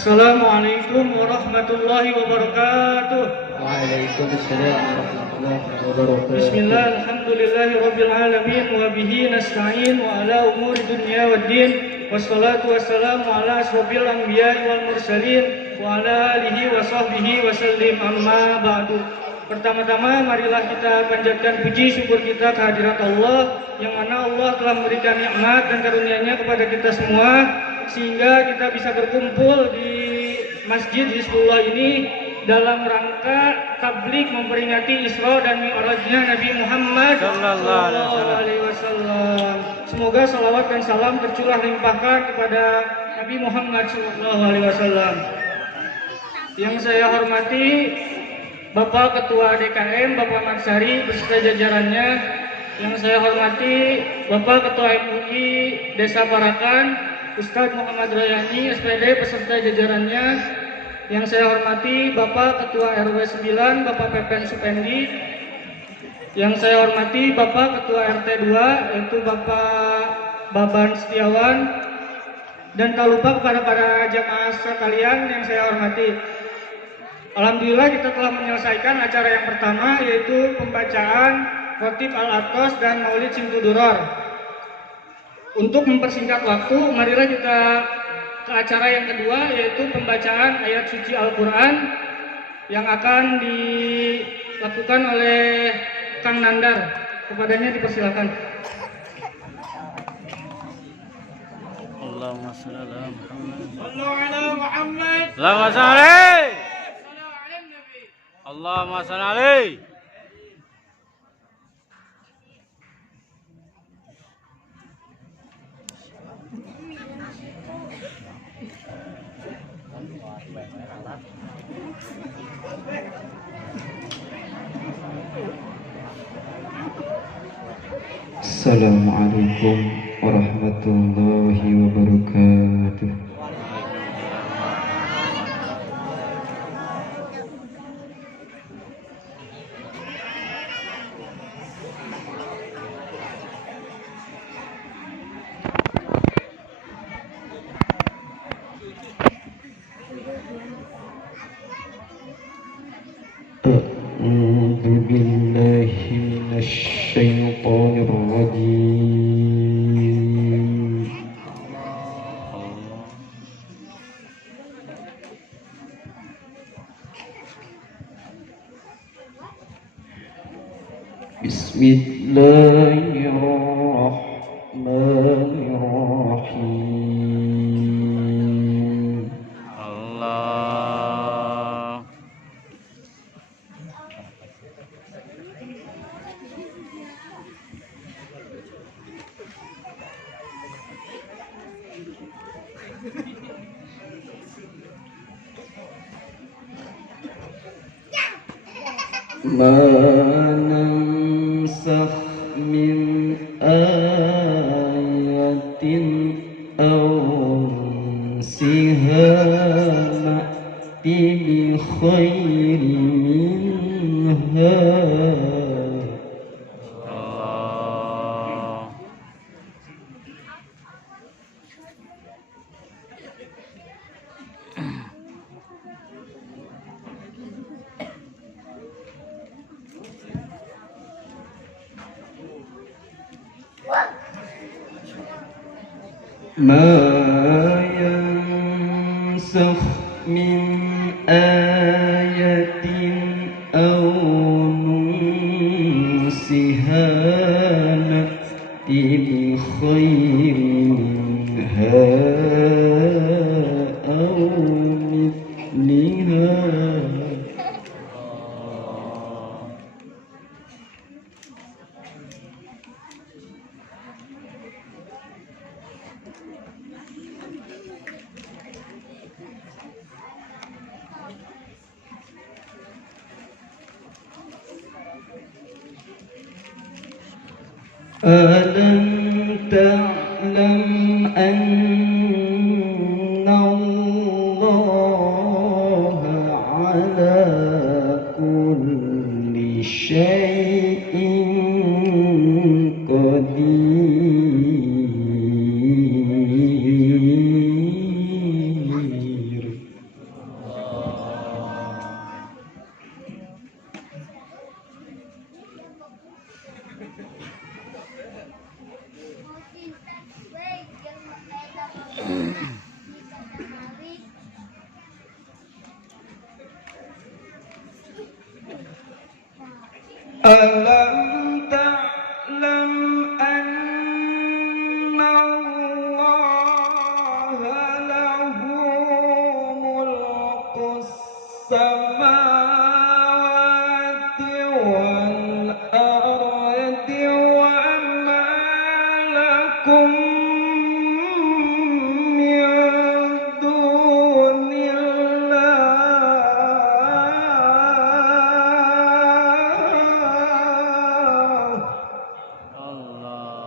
Assalamualaikum warahmatullahi wabarakatuh. Waalaikumsalam warahmatullahi wabarakatuh. Bismillah, alhamdulillahi rabbil alamin, wa bihi nasta'in wa ala umuri dunya waddin, wassalatu wassalamu ala asrofil anbiya'i wal mursalin wa ala alihi wa sahbihi wa sallim, amma ba'du. Pertama-tama marilah kita panjatkan puji syukur kita kehadirat Allah, yang mana Allah telah memberikan nikmat dan karunia-Nya kepada kita semua, sehingga kita bisa berkumpul di Masjid Hizbullah ini dalam rangka tablik memperingati Isra dan Mi'rajnya Nabi Muhammad sallallahu alaihi wasallam. Semoga salawat dan salam tercurah limpahkan kepada Nabi Muhammad sallallahu alaihi wasallam. Yang saya hormati Bapak Ketua DKM, Bapak Marsari beserta jajarannya. Yang saya hormati Bapak Ketua MUI Desa Parakan, Ustadz Muhammad Rayani SPD beserta jajarannya. Yang saya hormati Bapak Ketua RW 9, Bapak Pepen Supendi. Yang saya hormati Bapak Ketua RT 2, yaitu Bapak Baban Setiawan. Dan tak lupa kepada para jamaah sekalian yang saya hormati. Alhamdulillah kita telah menyelesaikan acara yang pertama, yaitu pembacaan Khotib Al-Atos dan Maulid Simtuduror. Untuk mempersingkat waktu, marilah kita ke acara yang kedua, yaitu pembacaan ayat suci Al-Quran yang akan dilakukan oleh Kang Nandar. Kepadanya dipersilakan. Allahumma shalli ala Muhammad. Sallu ala Muhammad. Allahumma shalli. Allahumma shalli. Assalamualaikum warahmatullahi wabarakatuh. A'udzu billahi minasy syaithanir rajim. Bismillahirrahmanirrahim. Allah. Ma nansakh min ayatin aw nunsiha na'ti bi khairin minha. Allah. Ma yansakh min ayatin aw nunsiha na'ti bi khairin minha aw mithliha. Alam ta'lam anna Allah ala kulli syai'in qadir. ألم تعلم أن الله له ملك السماوات والأرض وما لكم من دون الله Allah.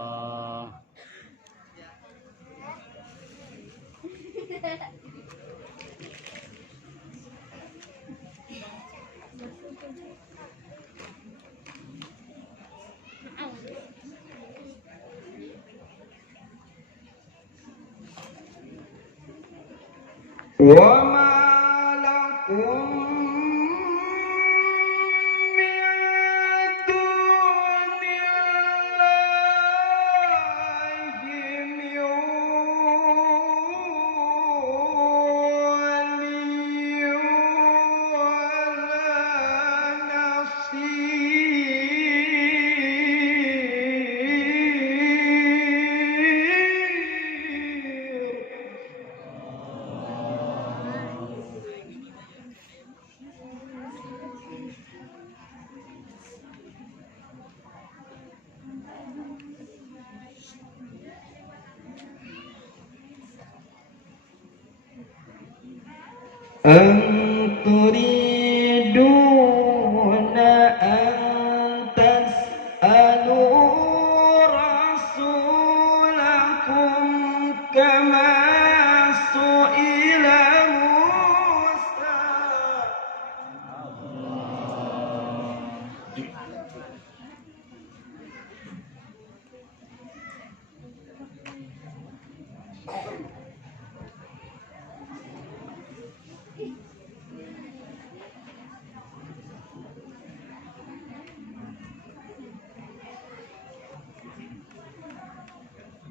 وما لكم من دون الله من ولي ولا نصير أن تريدون أن تسألوا رسولكم كما سئل موسى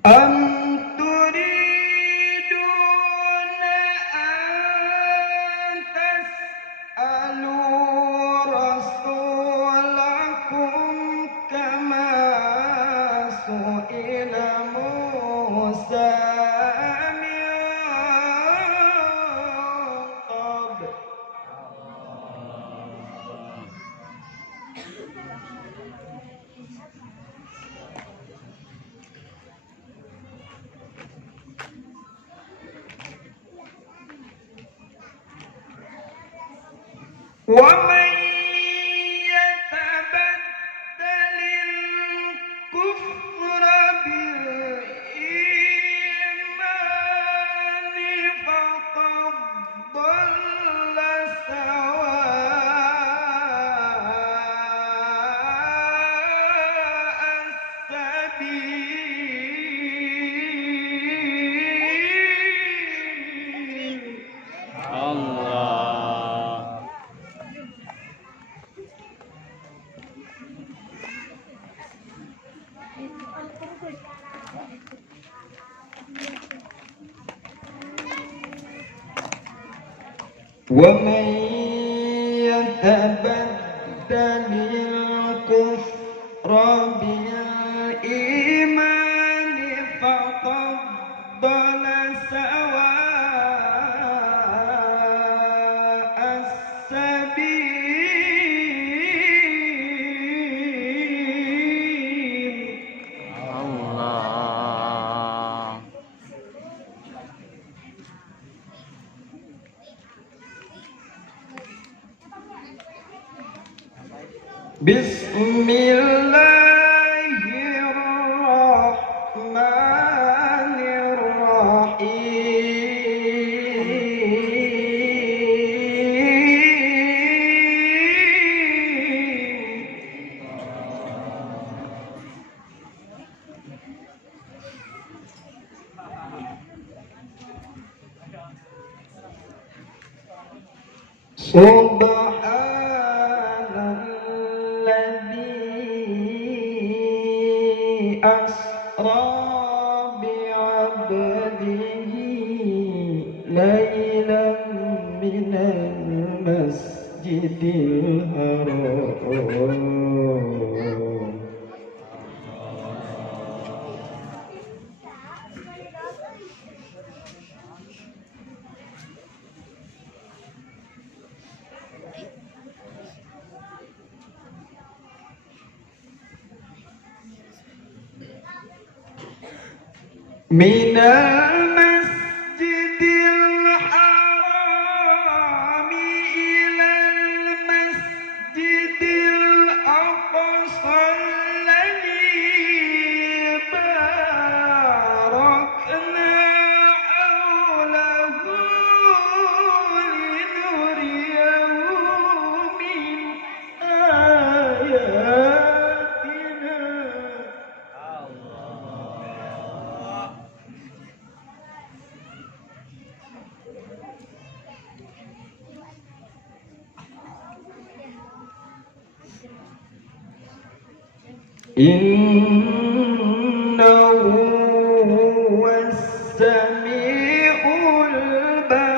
أم تريدون أن تسألوا رسولكم كما سئل موسى من قبل ومن يتبدل الكفر بالإيمان فقد ضل سواء السبيل Allah. ومن يتبدل الكفر بالإيمان فقد ضل سواء السبيل Allah. بسم الله الرحمن الرحيم سبحان الذي أسرى بعبده ليلا من المسجد الحرام من المسجد الحرام إلى المسجد الأقصى الذي باركنا حوله لنريه من آياتنا. إنه هو السميع البصير.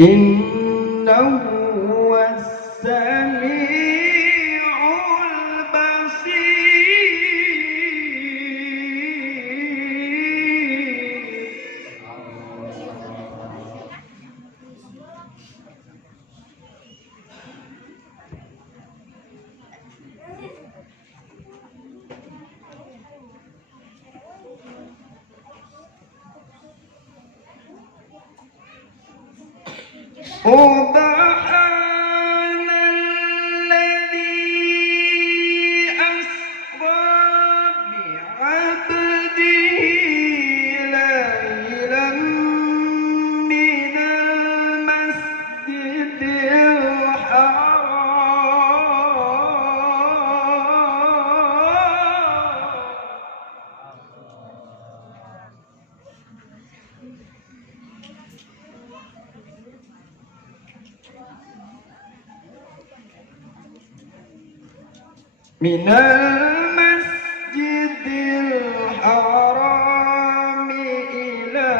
إنه هو السميع البصير. سبحان الذي أسرى بعبده ليلا من المسجد الحرام إلى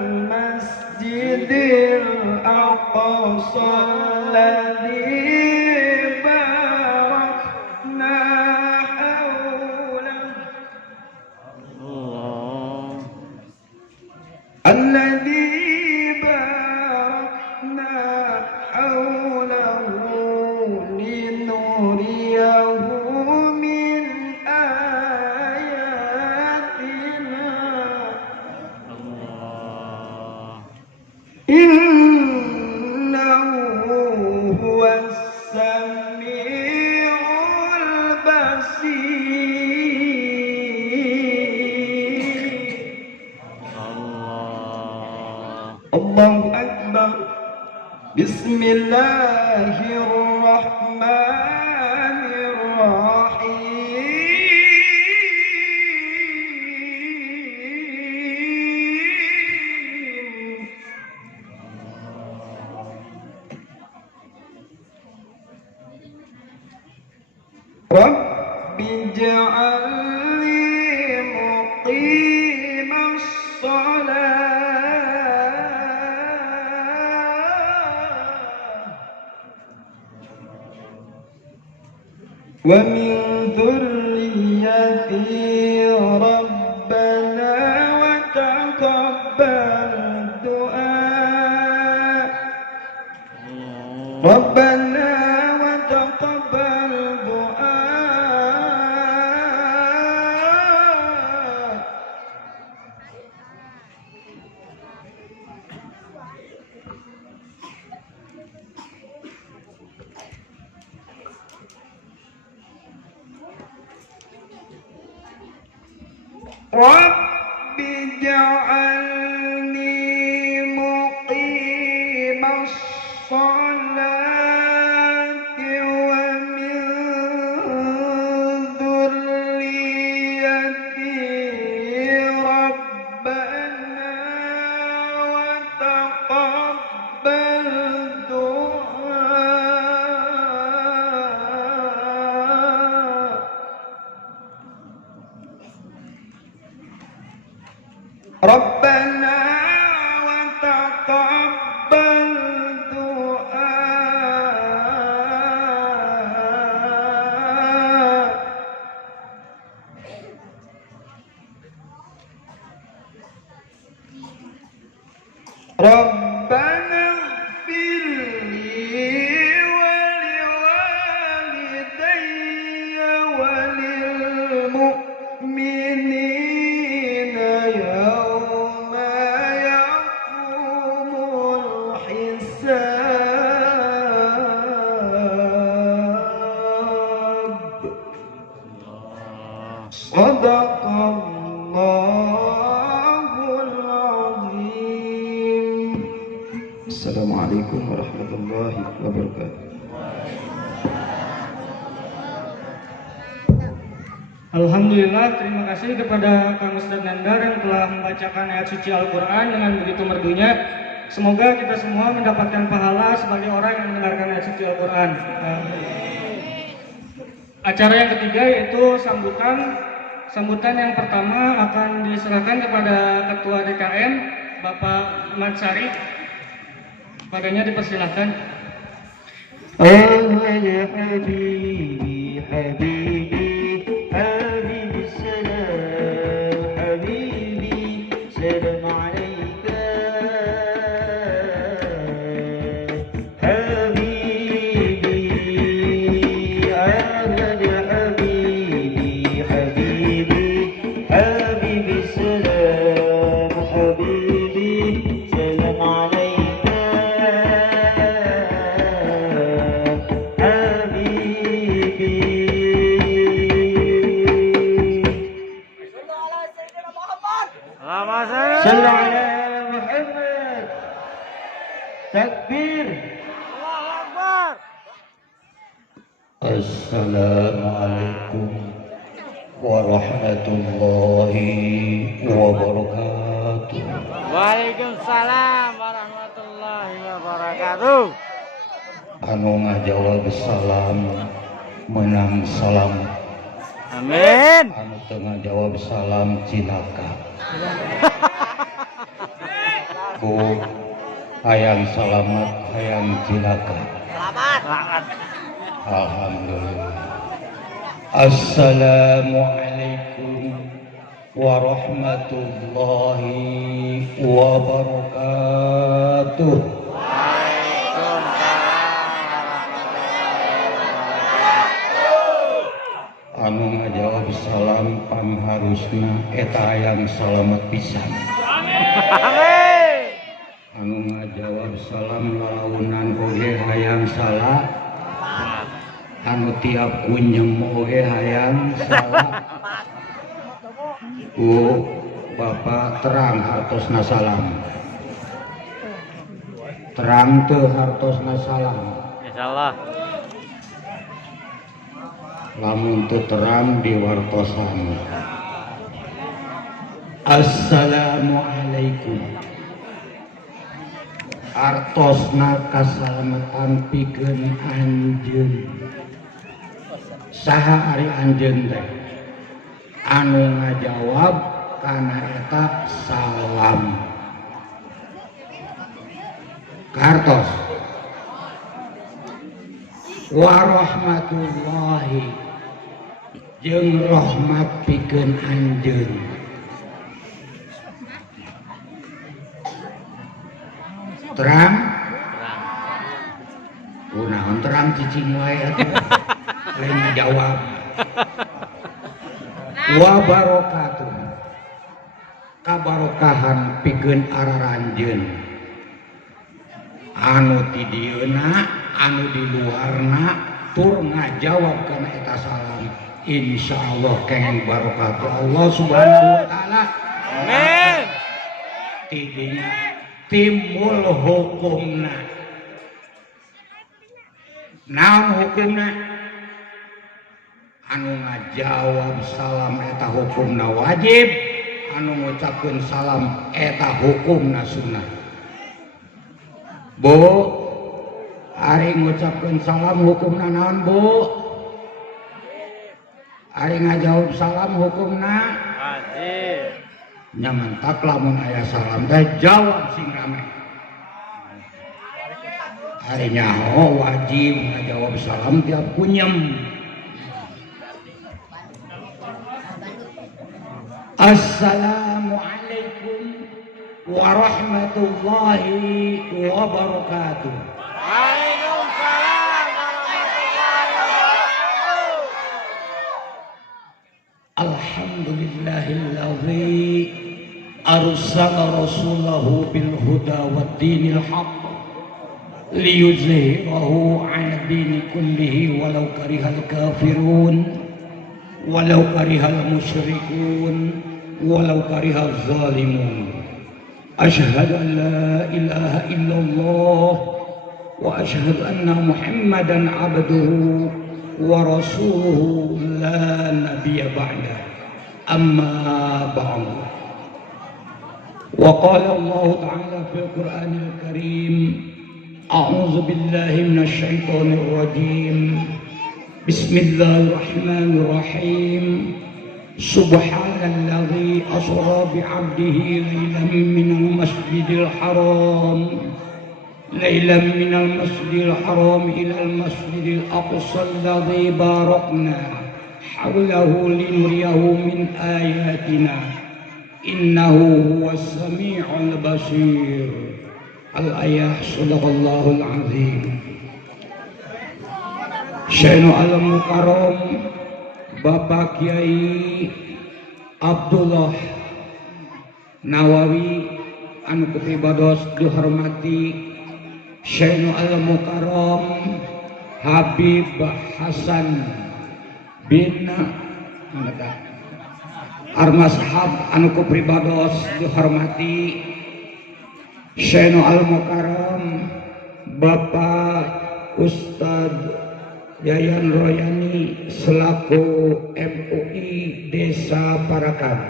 المسجد الأقصى الذي باركنا حوله لنريه من آياتنا. إنه هو السميع البصير. الله أكبر. بسم الله الرحمن الرحيم. رب اجعلني مقيم الصلاة ومن ذريتي ربنا وتقبل دعاء. ربنا وتقبل دعاء. رب اجعلني مقيم الصلاة ومن ذريتي ربنا وتقبل دعاء. ربنا وتقبل دعاء. ربنا اغفر لي ولوالدي Assalamualaikum warahmatullahi wabarakatuh. Alhamdulillah, terima kasih kepada Kang Ustadz Nandar yang telah membacakan ayat suci Al-Quran dengan begitu merdunya. Semoga kita semua mendapatkan pahala sebagai orang yang mendengarkan ayat suci Al-Quran. Acara yang ketiga yaitu sambutan. Sambutan yang pertama akan diserahkan kepada Ketua DKM, Bapak Ahmad Sari. Padanya dipersilahkan. Oh ya habibi habibi habibi salam habibi salam alaika habibi ahmad habibi habibi habibi salam habibi salam alaika صل على محمد تكبير Assalamualaikum warahmatullahi wabarakatuh. Waalaikumsalam warahmatullahi wabarakatuh. Anu ngajawab salam menang salam. Amin. Anu teu ngajawab salam cilaka. Bu, hayang selamat, hayang cilaka. Selamat. Alhamdulillah. Assalamualaikum warahmatullahi wabarakatuh. Anu ngajawab salam pangharusna eta hayang salamet pisan. Amin. Anu ngajawab salam lalaunan oge hayang salah. Anu tiap kunyem oge hayang salah. Bu, Bapak terang hartosna salam. Terang teu hartosna salam. Insyaallah. Lamun teu terang diwartosan. Assalamualaikum. Artosna kasalamatan pikeun anjeun. Saha ari anjeun teh? Anu ngajawab kana eta salam. Kartos. Warahmatullahi jeung rahmat pikeun anjeun. Terang? Kunaon terang cicing wae atuh. Lain ngajawab. Wa barakatuh. Kabarokahan pikeun araranjeun. Anu ti dieuna, anu di luarna tur ngajawab kana eta salam. Insyaallah kenging barokah Allah Subhanahu wa taala. Amin. Tidinya timbul hukumna. Naon hukumna? Anu ngajawab salam eta hukumna wajib, anu ngucapkeun salam eta hukumna sunnah. Bu, ari ngucapkeun salam hukumna naon, Bu? Ari ngajawab salam hukumna Wajib. nyamantak lamun aya salam teh jawab sing rame. Ari nyaho wajib ngajawab salam tiap kunyem. Assalamualaikum warahmatullahi wabarakatuh. Waalaikumsalam warahmatullahi wabarakatuh. Alhamdulillahilladzi arsala rasulahu bil huda wad dinil haqq liyuzhirahu 'ala dini kullihi walau karihal kafirun walau karihal musyrikun walau karihal zalimun. أشهد أن لا إله إلا الله وأشهد أن محمدا عبده ورسوله لا نبي بعده أما بعد وقال الله تعالى في القرآن الكريم أعوذ بالله من الشيطان الرجيم بسم الله الرحمن الرحيم سبحان الذي أسرى بعبده ليلا من المسجد الحرام إلى المسجد الأقصى الذي باركنا حوله لنريه من آياتنا إنه هو السميع البصير الآية صدق الله العظيم. Syekhul Al-Mukarram Bapak Kiai Abdullah Nawawi anu ketibados dihormati Syekhul Al-Mukarram Habib Hasan bin Armashab anu kupribados dihormati Syekhul Al-Mukarram Bapak Ustadz Yayan Royani selaku MUI Desa Parakan.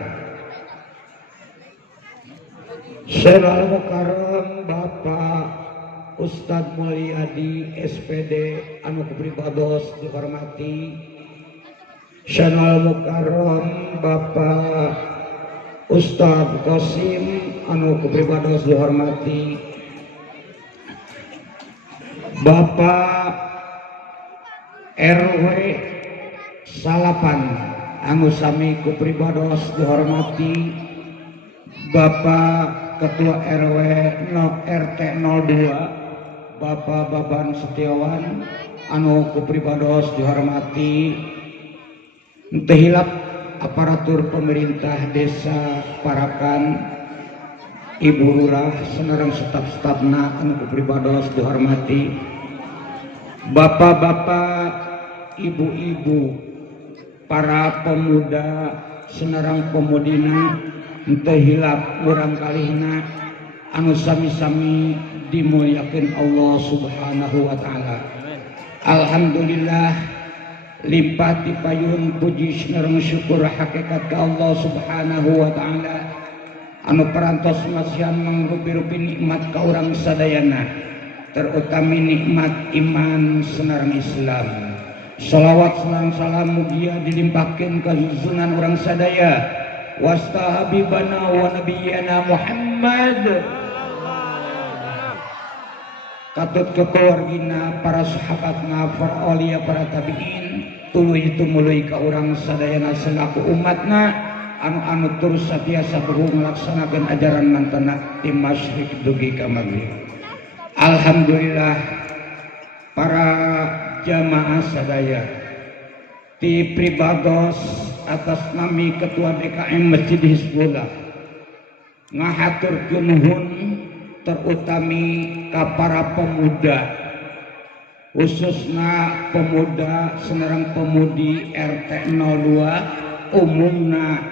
Syekhul Al-Mukarram Bapak Ustadz Mulyadi SPD anu kupribados dihormati Syekhul Al-Mukarram Bapak Ustadz Qasim anu kupribados dihormati Bapak RW Salapan anu sami kupribados dihormati Bapak Ketua RW RT 02 Bapak Baban Setiawan anu kupribados dihormati teu hilap aparatur pemerintah Desa Parakan Ibu Lurah senareng staf-stafna anu kupribados dihormati Bapak-bapak ibu-ibu para pemuda senarang pemudina teu hilap urang kalihna anu sami-sami dimuliakeun Allah Subhanahu wa taala. Alhamdulillah limpah tipayun puji sareng syukur hakikat ka Allah Subhanahu wa taala anu parantos masihan mangrupi-rupi nikmat ka urang sadayana terutami nikmat iman senarang Islam. Salawat salam mugia dilimpahkeun ka junjungan urang sadaya wasta habibana wa nabiyyana Muhammad katut kekeluargina para sahabatna para aulia para tabiin tuluy tumuluy ka urang sadayana selaku umatna anu terus satiasa beruh ngalaksanakeun ajaran mantena ti masyriq dugi ka maghrib. Alhamdulillah para jamaah sadaya ti pribados atas nami Ketua DKM Masjid Hizbullah ngahaturkeun nuhun terutami ka para pemuda khususna pemuda senareng pemudi RT 02 umumna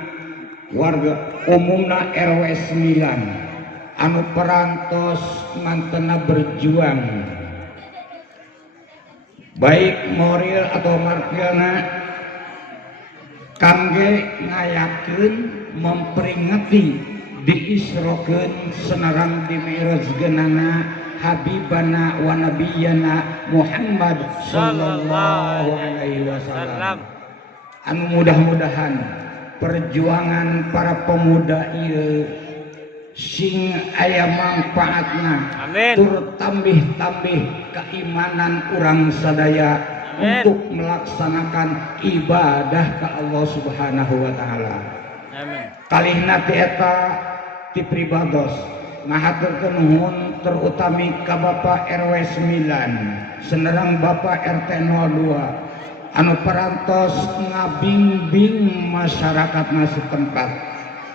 RW 9 anu perantos mantena berjuang baik moral atau martialna kangge ngayakeun memperingati diisrokeun senarang di mi'rajgeunana habibana wa nabiyyana Muhammad sallallahu alaihi wasallam anu mudah-mudahan perjuangan para pemuda ieu sing aya manfaatna tur tambih-tambih keimanan urang sadaya untuk melaksanakan ibadah ke Allah Subhanahu wa taala. Amin. Kalihna ti eta ti pribados ngahaturkeun nuhun terutami ka Bapak RW 9 senareng Bapak RT 02 anu parantos ngabimbing masyarakatna setempat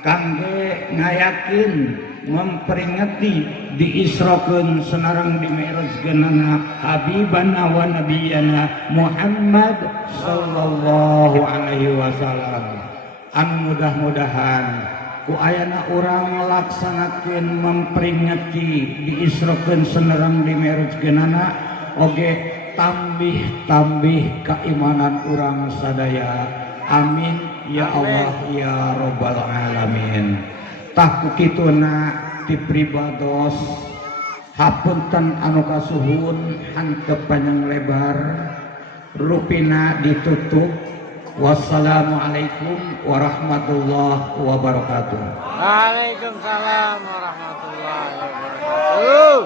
kangge ngayakeun memperingati diisrokeun senarang di mi'rajgeunana habibana wa nabiyyana Muhammad sallallahu alaihi wasallam. Anu mudah-mudahan ku ayana urang ngalaksanakeun memperingati diisrokeun senerang di merujkeunana oge tambih keimanan urang sadaya. Amin ya Allah ya Rabbal alamin. Tah kukituna ti pribados hapunten anu kasuhun hanteu panjang lebar rupina ditutup. Wassalamualaikum warahmatullahi wabarakatuh. Waalaikumsalam warahmatullahi wabarakatuh.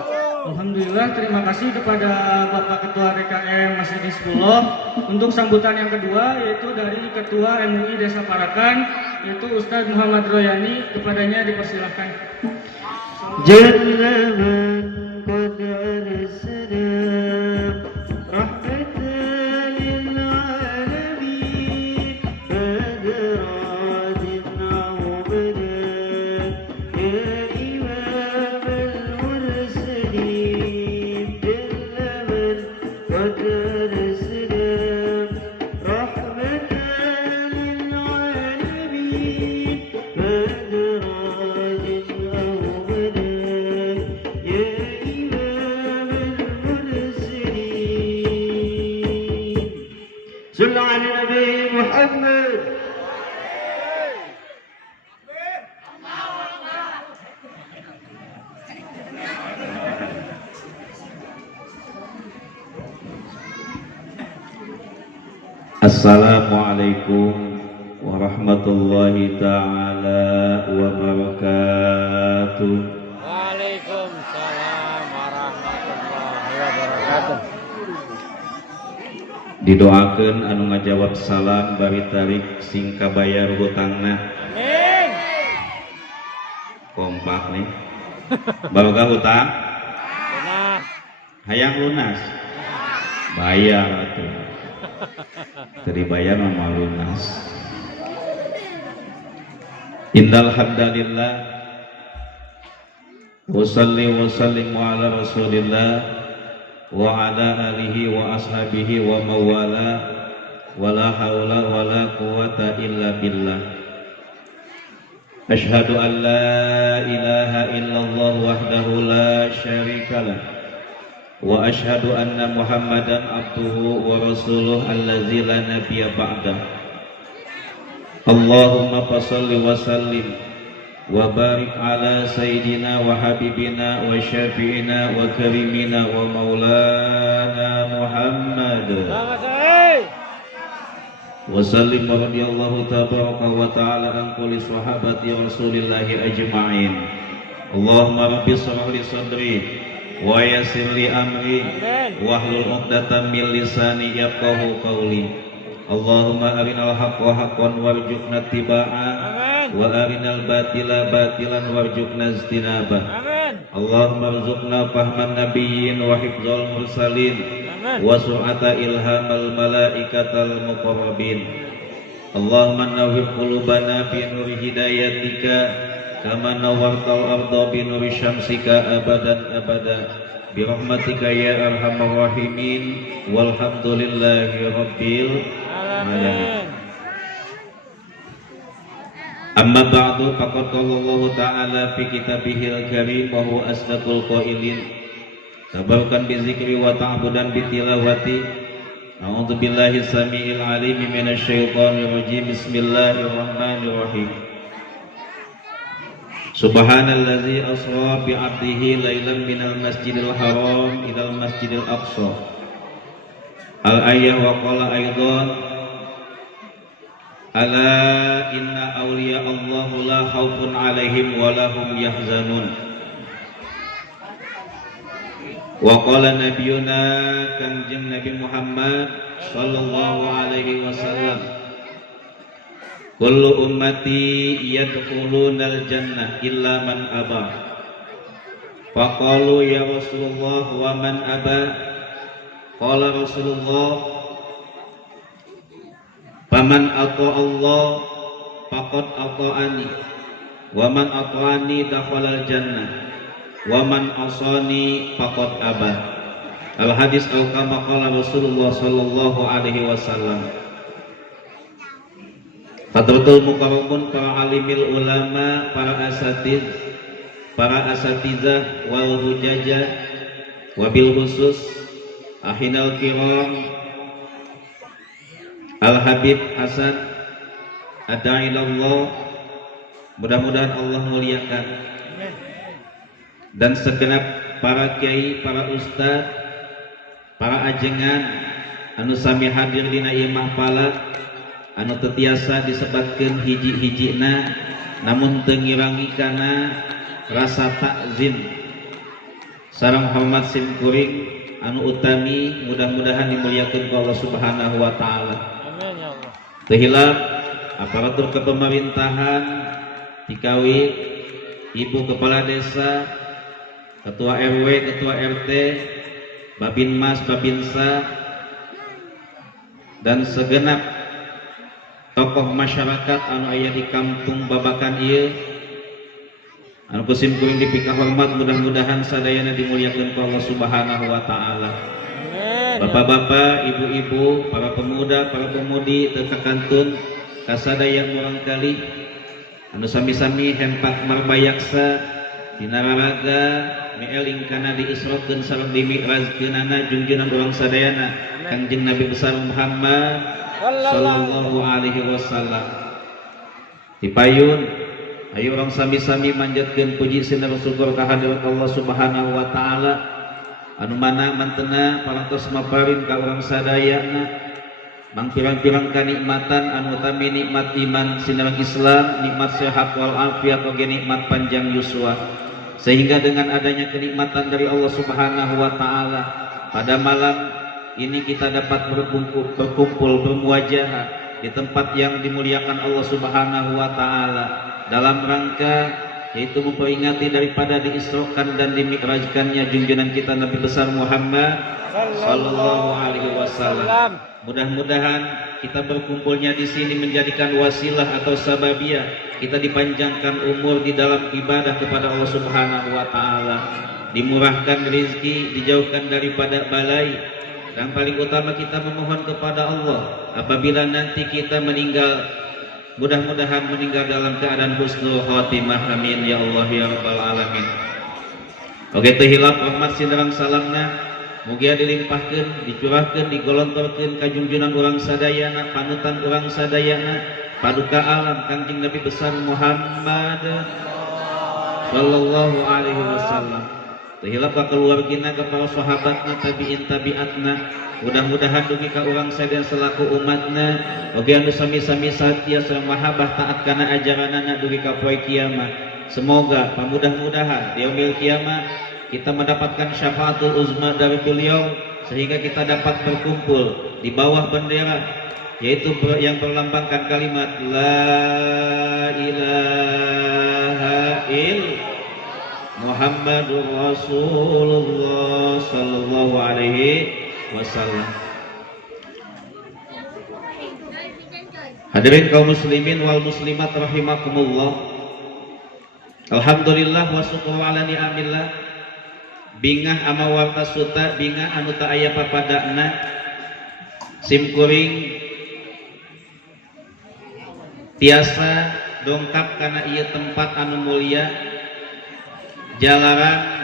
Alhamdulillah, terima kasih kepada Bapak Ketua DKM Masjid Hizbullah untuk sambutan yang kedua, yaitu dari Ketua MUI Desa Parakan, yaitu Ustadz Muhammad Royani. Kepadanya dipersilahkan. Jalan qad arsala rahmatan lil alamin badradin awbada ya imam al-mursalin jalan qad arsala rahmatan lil alamin badradin awbada ya imam al-mursalin. Sallu ala Nabi Muhammad. Assalamualaikum warahmatullahi ta'ala wabarakatuh. Waalaikumsalam warahmatullahi wabarakatuh. Didoakeun anu ngajawab salam bari tarik sing kabayar hutangna. Amin. Kompak nih. Baroga hutang Benar. hayang lunas. Bayar atuh. Teu dibayar mah lunas. Innal hamdalillah wa salli wa sallimu ala Rasulillah wa ala alihi wa ashabihi wa mawala wa la haula wa la quwata illa billah. Ashhadu an la ilaha illallah wahdahu la syarika lah wa ashhadu anna Muhammadan abduhu wa rasuluh allazi la nabiyya ba'dah. Allahumma fassalli wa sallim wa barik ala sayyidina wa habibina wa syafi'ina wa karimina wa maulana Muhammad Selamat sore. wa sallim radhiyallahu tabaraka wa ta'ala an kulli sahabati rasulillahi ajma'in. Allahumma rabbi shrah li sadri wa yassir li amri Amin. wahlul 'uqdatam min lisani yafqahu qawli. Allahumma arinal haqqa haqqan warzuqna ittiba'ah Amin. wa arinal batila batilan warzuqna ijtinabah. Amin. Allahumma rzuqna fahman nabiyyin wa hifdzal mursalin Amin. wa su'ata ilhamal malaikatal muqarrabin. Allahumma nawwir qulubana bi nuri hidayatika kama nawwartal arda bi nuri syamsika abadan abada bi rahmatika ya arhamar rahimin walhamdulillahi rabbil alamin. Amma ba'du faqad qala Allah ta'ala fi kitabihil karim wa huwa asdaqul qailin tabarukan bi zikri wa ta'budan bi tilawati. A'udzu billahi samiil alim minasy syaithanir rajim. Bismillahirrahmanirrahim. Subhanallazi asra bi 'abdihi lailan minal masjidil haram ilal masjidil aqsa. Al-ayah wa qala aidan ala inna awliya Allah la khaufun 'alaihim wa lahum yahzanun. Wa qala nabiyuna kanjeng Nabi Muhammad sallallahu alaihi wasallam kullu ummati yadkhulunal jannah illa man aba. Faqalu ya Rasulullah wa man aba? Qala Rasulullah faman ata'a Allah faqad ata'ani wa man ata'ani dakhalal jannah wa man asani faqad aba. Al hadis au kama qala Rasulullah sallallahu alaihi wasallam. Hadratul mukarramun para alimil ulama, para asatizah wal hujajah, wabil khusus ahinal kiram Al Habib Hasan Adailallah, mudah-mudahan Allah muliakan, dan segenap para kiai, para ustad, para ajengan anu sami hadir dina ieu mahfal anu teu tiasa disebatkeun hiji-hijina, namun teu ngirangi kana rasa takzim sareng hormat simkuring anu utami, mudah-mudahan dimuliakeun ku Allah Subhanahu wa taala. Amin ya Allah. Teu hilap aparatur kepemerintahan dikawi ibu kepala desa, ketua RW, ketua RT, Babinmas, Babinsa, dan segenap tokoh masyarakat anu aya di kampung Babakan ieu anu kusim kuring dipika hormat, mudah-mudahan sadayana dimuliakeun ku Allah Subhanahu wa taala. Amin. Bapak-bapak, ibu-ibu, para pemuda, para pemudi teu kakantun kasadaya murang kali anu sami-sami hempat marbayaksa dina raraga meeling kana diisrokeun sareng dimi'rajkeunana junjungan urang sadayana Kangjeng Nabi besar Muhammad sallallahu alaihi wasallam. Dipayun ayo urang sami-sami manjatkeun puji sinar syukur kahadirat Allah Subhanahu wa taala anu mana mantena parantos maparin ka urang sadayana mangpirang-pirang kanikmatan anu utami nikmat iman sinar Islam, nikmat sehat wal afiat, oge nikmat panjang yuswa, sehingga dengan adanya kenikmatan dari Allah Subhanahu wa taala pada malam ini kita dapat berkumpul bermuajah di tempat yang dimuliakan Allah Subhanahu wa taala dalam rangka yaitu memperingati daripada diisrokan dan dimi'rajkannya junjungan kita Nabi besar Muhammad sallallahu alaihi wasallam. Mudah-mudahan kita berkumpulnya di sini menjadikan wasilah atau sababiyah kita dipanjangkan umur di dalam ibadah kepada Allah Subhanahu wa taala, dimurahkan rezeki, dijauhkan daripada balai, dan paling utama kita memohon kepada Allah apabila nanti kita meninggal, mudah-mudahan meninggal dalam keadaan husnul khotimah. Amin ya Allah ya rabbal alamin. Oke, teu hilap rahmat sinareng salamna mugia dilimpahkeun, dicurahkeun, digolontorkeun ka junjunan urang sadayana, panutan urang sadayana, paduka alam Kangjeng Nabi besar Muhammad sallallahu alaihi wasallam. Teu hilap ka keluargina, ka para sahabatna, tabi'in tabi'atna, mudah-mudahan dugi ka urang sadaya selaku umatna oge anu sami-sami satiasa mahabah taat kana ajaranna dugi ka poe kiamat. Semoga mudah-mudahan di yaumil kiamat kita mendapatkan syafaatul uzma dari beliau sehingga kita dapat berkumpul di bawah bendera yaitu yang berlambangkan kalimat la ilaha illallah Muhammadur Rasulullah sallallahu alaihi wasallam. Hadirin kaum muslimin wal muslimat rahimakumullah. Alhamdulillah wa syukur ala ni'amillah. Bingah ama warta suta, bingah anu ta aya papadana, simkuring tiasa dongkap kana ieu tempat anu mulia jalaran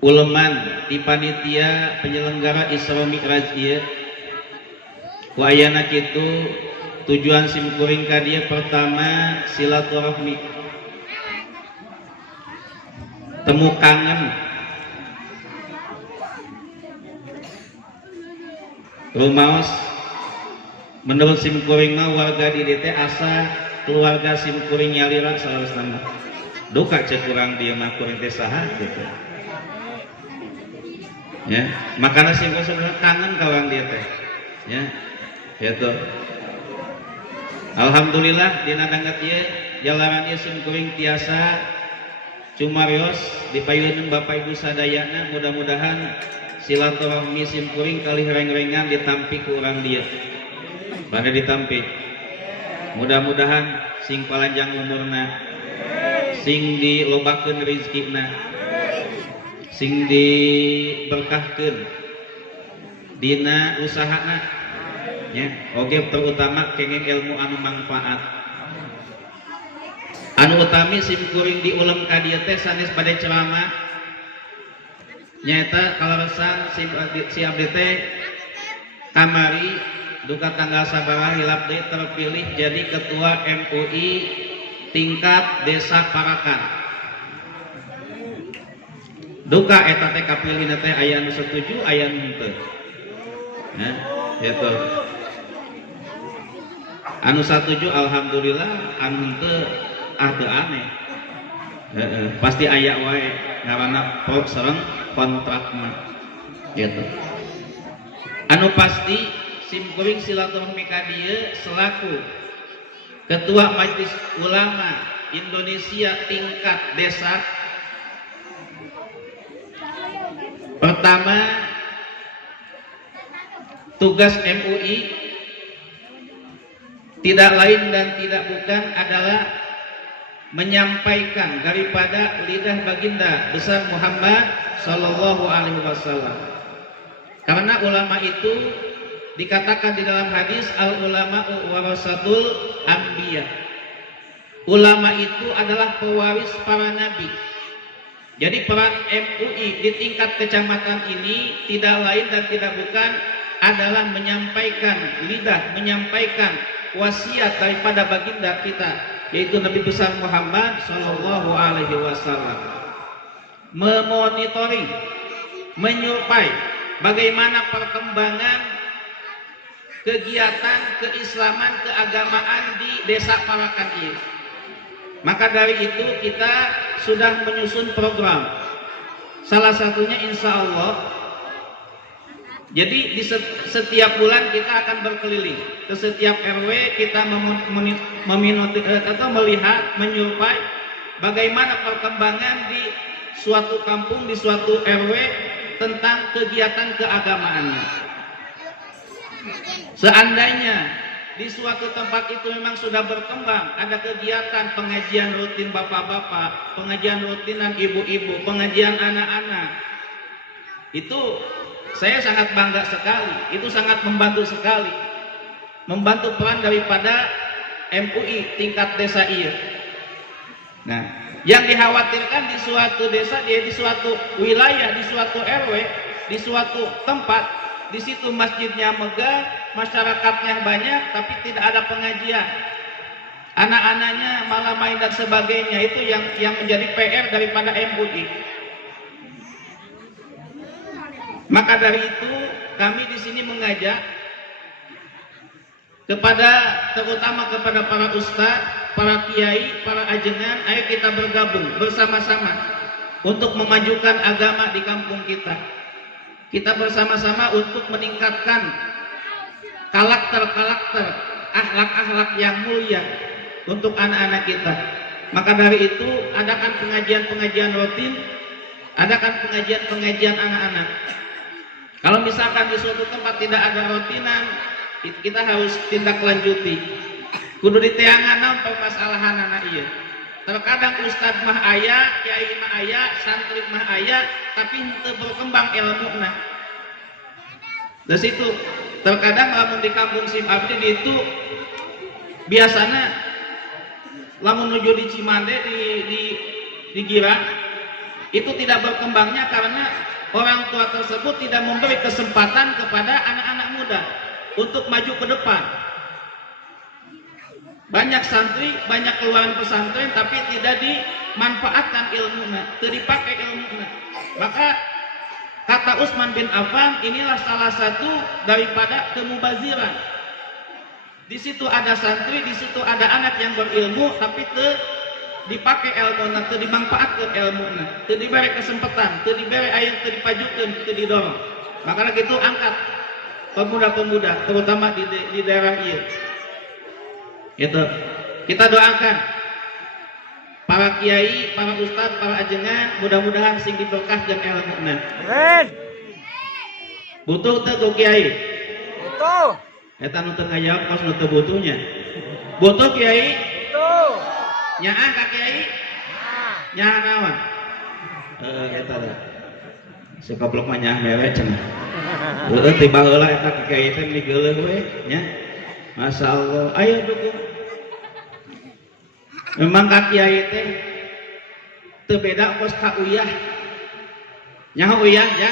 uleman di panitia penyelenggara Isra Mi'raj ieu. Ku ayana kitu tujuan simkuring ka dieu pertama silaturahmi, temu kangen, rumaos menurut simkuring mah warga di DT asa keluarga simkuring nyalira salasana duka cek kurang dia mah kuring teh saha gitu ya, makanya simkuring sebenarnya kangen ka urang dia teh ya gitu. Alhamdulillah dina dangat ieu jalaran ieu simkuring tiasa cumarios dipayeuneun Bapak Ibu sadayana, mudah-mudahan silaturahmi simkuring kali reng-rengan ditampi ku urang dia. Pada ditampi. Mudah-mudahan sing palanjang umurna, sing dilobakeun rezekina, sing diberkahkeun dina usahana. nya oge terutama kenging ilmu anu manfaat anu utami sim kuring diulam ka dieu teh sanes bade ceramah nyaeta kalaresan si abdi teh kamari duka tanggal sabaraha hilap deui terpilih jadi ketua MUI tingkat desa Parakan. Duka eta teh kapilihna teh aya nu setuju aya nu henteu. Nah, gitu. Anu setuju alhamdulillah, anu henteu teu aneh. Pasti aya wae ngaranna pro sareng kontrak mah. Gitu. Anu pasti sim kuring silaturahmi ka dieu selaku Ketua Majelis Ulama Indonesia tingkat desa. Pertama, tugas MUI tidak lain dan tidak bukan adalah menyampaikan daripada lidah baginda besar Muhammad Sallallahu Alaihi Wasallam. Karena ulama itu dikatakan di dalam hadis al ulama'u warasatul anbiya. Ulama itu adalah pewaris para nabi. Jadi peran MUI di tingkat kecamatan ini tidak lain dan tidak bukan adalah menyampaikan lidah, menyampaikan wasiat daripada baginda kita, yaitu Nabi besar Muhammad Sallallahu Alaihi Wasallam. Memonitoring, menyupai bagaimana perkembangan kegiatan keislaman, keagamaan di desa Parakan ini. Maka dari itu kita sudah menyusun program. Salah satunya insya Allah. Jadi di setiap bulan kita akan berkeliling ke setiap RW, kita melihat, menyupai bagaimana perkembangan di suatu kampung, di suatu RW tentang kegiatan keagamaannya. Seandainya di suatu tempat itu memang sudah berkembang, ada kegiatan pengajian rutin bapak-bapak, pengajian rutinan ibu-ibu, pengajian anak-anak, itu saya sangat bangga sekali, itu sangat membantu sekali, membantu peran daripada MUI tingkat desa iya. Nah, yang dikhawatirkan di suatu desa, di suatu wilayah, di suatu RW, di suatu tempat, di situ masjidnya megah, masyarakatnya banyak, tapi tidak ada pengajian. Anak-anaknya malah main dan sebagainya, itu yang menjadi PR daripada MUI. Maka dari itu kami di sini mengajak terutama kepada para ustadz, para kiai, para ajengan, ayo kita bergabung bersama-sama untuk memajukan agama di kampung kita. Kita bersama-sama untuk meningkatkan karakter, akhlak-akhlak yang mulia untuk anak-anak kita. Maka dari itu adakan pengajian-pengajian rutin, adakan pengajian-pengajian anak-anak. Kalau misalkan di suatu tempat tidak ada rutinan, kita harus tindak lanjuti. Kudu diteangan naon permasalahan anak ieu. Terkadang ustadz mah aya, kiai mah aya, santri mah aya, tapi henteu berkembang ilmuna. Dari situ terkadang lamun di kampung sim abdi itu biasanya lamun menuju di Cimande di Gira itu tidak berkembangnya karena orang tua tersebut tidak memberi kesempatan kepada anak-anak muda untuk maju ke depan. Banyak santri, banyak keluaran pesantren, tapi tidak dimanfaatkan ilmunya, tidak dipakai ilmunya. Maka kata Utsman bin Affan, inilah salah satu daripada kemubaziran. Di situ ada santri, di situ ada anak yang berilmu, tapi tidak dipakai ilmunya, tidak dimanfaatkan ilmunya, tidak diberi kesempatan, tidak diberi ayat, tidak dipajukan, tidak didorong. Maka itu angkat pemuda-pemuda, terutama di daerah ini. Itu kita doakan para kiai, para ustadz, para ajengan, mudah-mudahan sing diberkahkan ilmunya. Butuh teu kiai? Butuh. Eta nu teu ngajawab pas nu teu butuhnya. Butuh kiai? Butuh. Nyaah ka kiai? Nyaah naon? Eta teh. Sekoblok mah nyah mewe cenah. Heueuh tiba heula eta kiai teh digeuleuh we nya. Masyaallah. Ayo dukung. Memang ka kiai teh teu beda kos ka uyah. Nyaho uyah ya?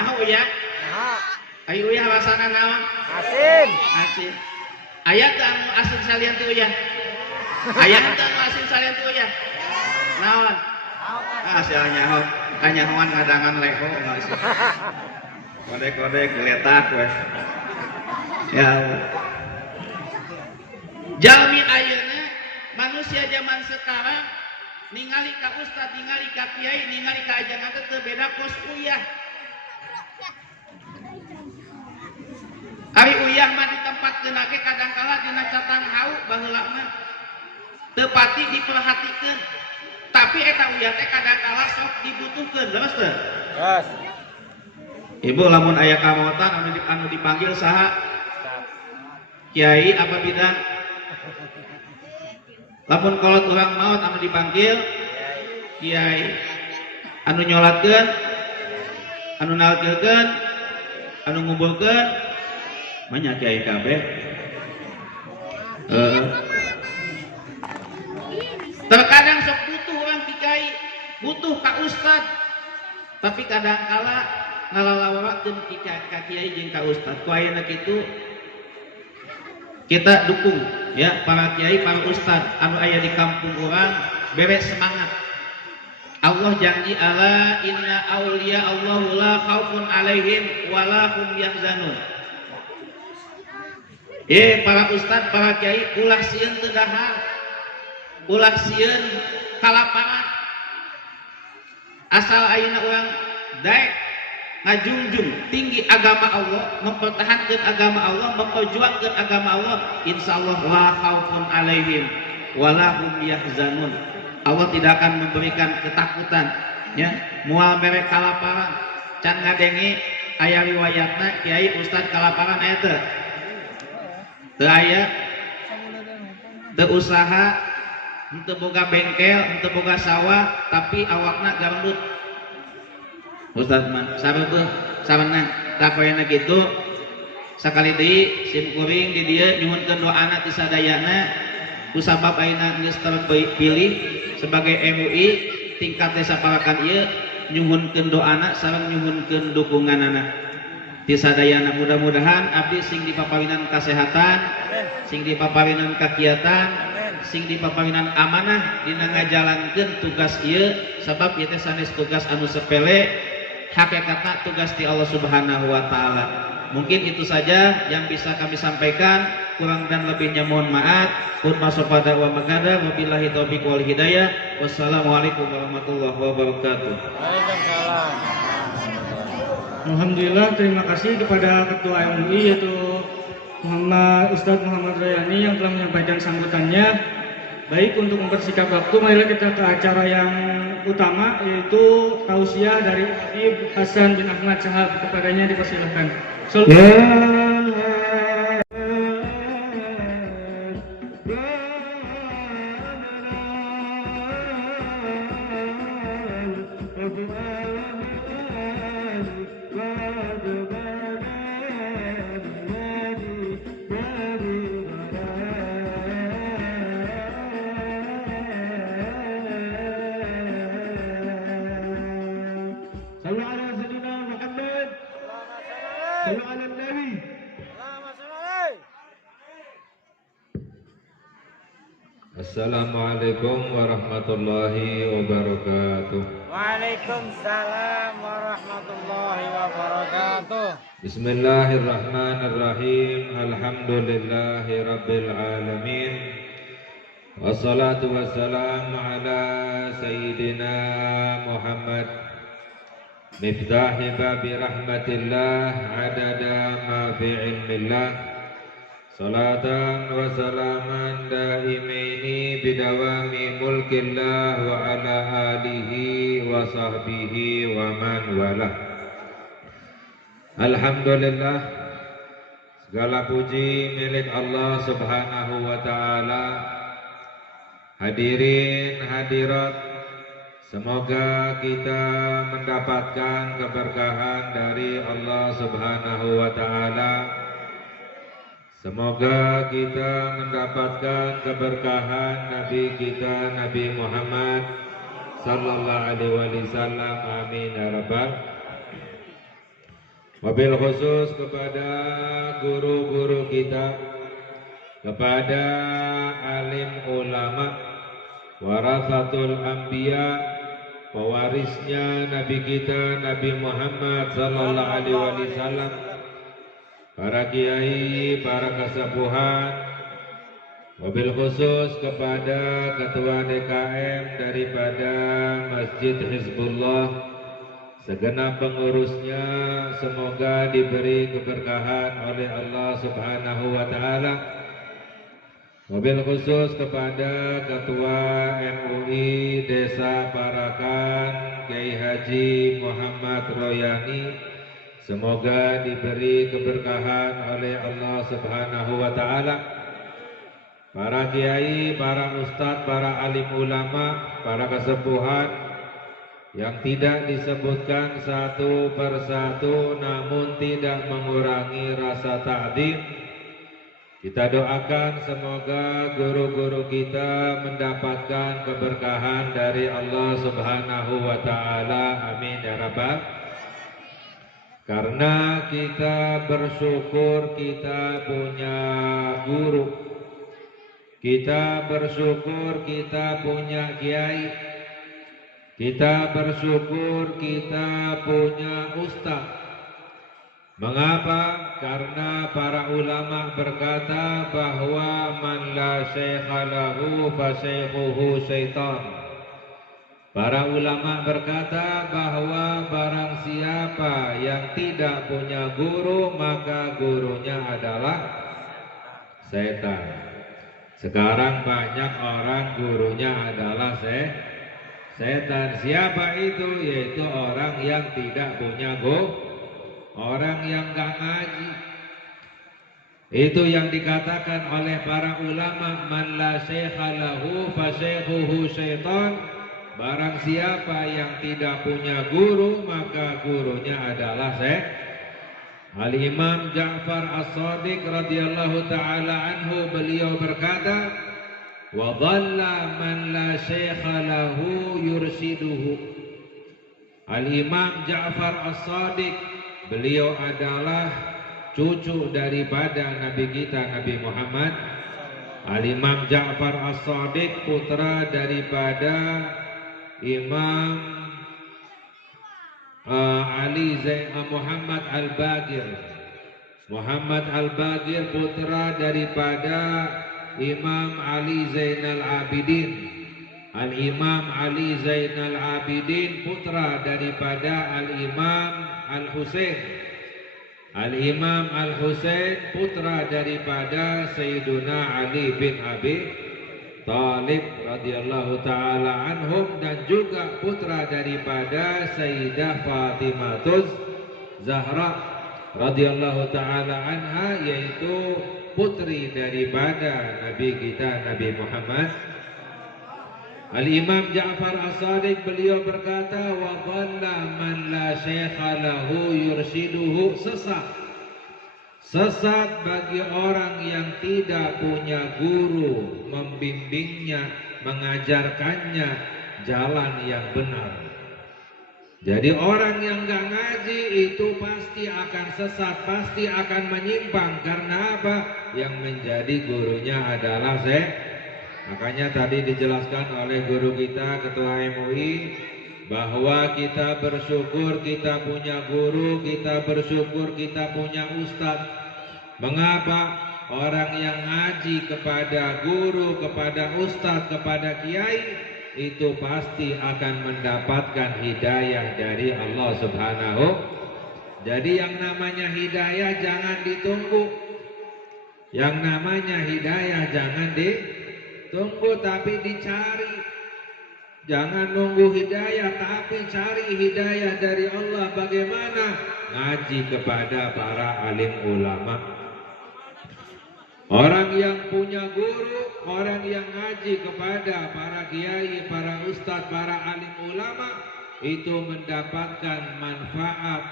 Nyaho uyah? Ayo uyah rasana naon? Asin. Asin. Aya teu anu asin salian teu uyah? Aya teu anu asin salian teu uyah? Naon? Sia nyaho. Kanyahoan ngadangan leho enggak sih. Kode-kode geletak we. Ya Allah. Jalmi ayeuna manusia zaman sekarang ningali ka ustad, ningali ka kiai, ningali ka ajangan teh beda kos uyah. Ari uyah mah di tempat geuna ge kadangkala dina catang hau baheula mah teu pati diperhatikeun. Tapi eta uyah teh kadangkala sok dibutuhkeun, leres teu? Yes. Ibu lamun aya kamotan anu dipanggil saha? Kiai apa bidang? Lamun kolot urang maot anu dipanggil kiai. Anu nyolatkeun, anu nalkeun, anu ngumpulkeun mah nya kiai kabeh. Terkadang sok butuh orang kiai, butuh ka ustad. Tapi kadangkala ngalalawakeun ka kiai jeung ka ustad. Ku ayeuna kitu kita dukung ya para kiai, para ustad anu aya di kampung urang bere semangat. Allah janji ala inna auliya Allahu la khaufun alaihim wa la hum yahzanun. Para ustad, para kiai ulah sieun teu dahar. Ulah sieun kalaparan. Asal ayeuna urang daek ngajunjung tinggi agama Allah, mempertahankan agama Allah, memperjuangkan agama Allah, insyaallah la khaufun alaihim wala hum yahzanun. Allah tidak akan memberikan ketakutan ya, moal mere kalaparan. Can ngadenge aya riwayatna kiai ustad kalaparan aya teu? Teu aya. Teu usaha, henteu boga bengkel, henteu boga sawah, tapi awakna garendut. Ustaz man, sabeuteuh sarenang tak koyana kitu sakali deui sim kuring di dieu nyuhunkeun doana ti sadayana kusabab ayeuna geus terpilih sebagai MUI tingkat desa Parakan ieu nyuhunkeun doana sareng nyuhunkeun dukunganana ti sadayana. Mudah-mudahan abdi sing dipapawinan kasehatan, sing dipapawinan kakiatan, sing dipapawinan amanah dina ngajalankeun tugas ieu, sabab ieu teh sanes tugas anu sepele, hakikatna tugas ti Allah Subhanahu wa taala. Mungkin itu saja yang bisa kami sampaikan, kurang dan lebihnya mohon maaf. Qul masofada wa magada wabillahi taufiq wal hidayah. Wassalamualaikum warahmatullahi wabarakatuh. Waalaikumsalam. Alhamdulillah, terima kasih kepada Ketua MUI yaitu Ustadz Muhammad Rayani yang telah menyampaikan sambutannya. Baik, untuk mempersingkat waktu, marilah kita ke acara yang utama, yaitu tausiah dari Habib Hasan bin Ahmad Shahab. Kepadanya dipersilahkan. Assalamualaikum warahmatullahi wabarakatuh. Waalaikumsalam warahmatullahi wabarakatuh. Bismillahirrahmanirrahim. Alhamdulillahi rabbil alamin. Wassalatu wassalamu ala sayyidina Muhammad miftahi babi rahmatillah adada ma fi ilmillah. Salatan wa salaman daimaini bidawami mulkillah wa ala alihi wa sahbihi wa man walah. Alhamdulillah, segala puji milik Allah Subhanahu wa ta'ala. Hadirin hadirat Semoga kita mendapatkan keberkahan dari Allah Subhanahu wa Ta'ala. Semoga kita mendapatkan keberkahan Nabi kita, Nabi Muhammad sallallahu alaihi wasallam. Amin ya rabbal. Wabil khusus kepada guru-guru kita, kepada alim ulama, warasatul anbiya, pewarisnya Nabi kita Nabi Muhammad sallallahu alaihi wasallam, para kiai, para kasepuhan, wabil khusus kepada ketua DKM daripada Masjid Hizbullah, segenap pengurusnya, semoga diberi keberkahan oleh Allah Subhanahu wa Ta'ala. Wabil khusus kepada Ketua MUI Desa Parakan Kiai Haji Muhammad Royani, semoga diberi keberkahan oleh Allah Subhanahu wa Ta'ala. Para kiai, para ustadz, para alim ulama, para kesepuhan yang tidak disebutkan satu persatu namun tidak mengurangi rasa ta'zim, kita doakan semoga guru-guru kita mendapatkan keberkahan dari Allah Subhanahu wa Ta'ala. Amin ya rabbal. Karena kita bersyukur kita punya guru, kita bersyukur kita punya kiai, kita bersyukur kita punya ustaz. Mengapa? Karena para ulama berkata bahwa man la syekha lahu fa syekhuhu syaitan. Para ulama berkata bahwa barang siapa yang tidak punya guru maka gurunya adalah setan. Sekarang banyak orang gurunya adalah setan. Siapa itu? Yaitu orang yang tidak punya guru, orang yang gak ngaji. Itu yang dikatakan oleh para ulama, man la syekha lahu fa syekhuhu syaitan. Barang siapa yang tidak punya guru maka gurunya adalah Al-Imam Ja'far As-Shadiq radhiyallahu ta'ala anhu, beliau berkata, wa dhalla man la syekha lahu yurshiduhu. Al-Imam Ja'far As-Shadiq, beliau adalah cucu daripada Nabi kita Nabi Muhammad. Al-Imam Ja'far As-Shadiq putra daripada Imam Ali Muhammad Al-Baqir. Muhammad Al-Baqir putra daripada Imam Ali Zainal Abidin. Al-Imam Ali Zainal Abidin putra daripada Al-Imam Al-Husain. Al-Imam Al-Husain putra daripada Sayyiduna Ali bin Abi Talib radhiyallahu ta'ala anhum, dan juga putra daripada Sayyidah Fatimatus Zahra radhiyallahu ta'ala anha, yaitu putri daripada Nabi kita Nabi Muhammad. Al-Imam Ja'far As-Shadiq beliau berkata, wa dhalla man la syekha lahu yurshiduhu, sesat bagi orang yang tidak punya guru membimbingnya, mengajarkannya jalan yang benar. Jadi orang yang gak ngaji itu pasti akan sesat, pasti akan menyimpang. Karena apa? Yang menjadi gurunya adalah Makanya tadi dijelaskan oleh guru kita Ketua MUI bahwa kita bersyukur kita punya guru, kita bersyukur kita punya ustadz. Mengapa? Orang yang ngaji kepada guru, kepada ustadz, kepada kiai, itu pasti akan mendapatkan hidayah dari Allah Subhanahu. Jadi yang namanya hidayah jangan ditunggu. Yang namanya hidayah jangan ditunggu, tapi dicari. Jangan nunggu hidayah, tapi cari hidayah dari Allah. Bagaimana? Ngaji kepada para alim ulama. Orang yang punya guru, orang yang ngaji kepada para kiai, para ustadz, para alim ulama, itu mendapatkan manfaat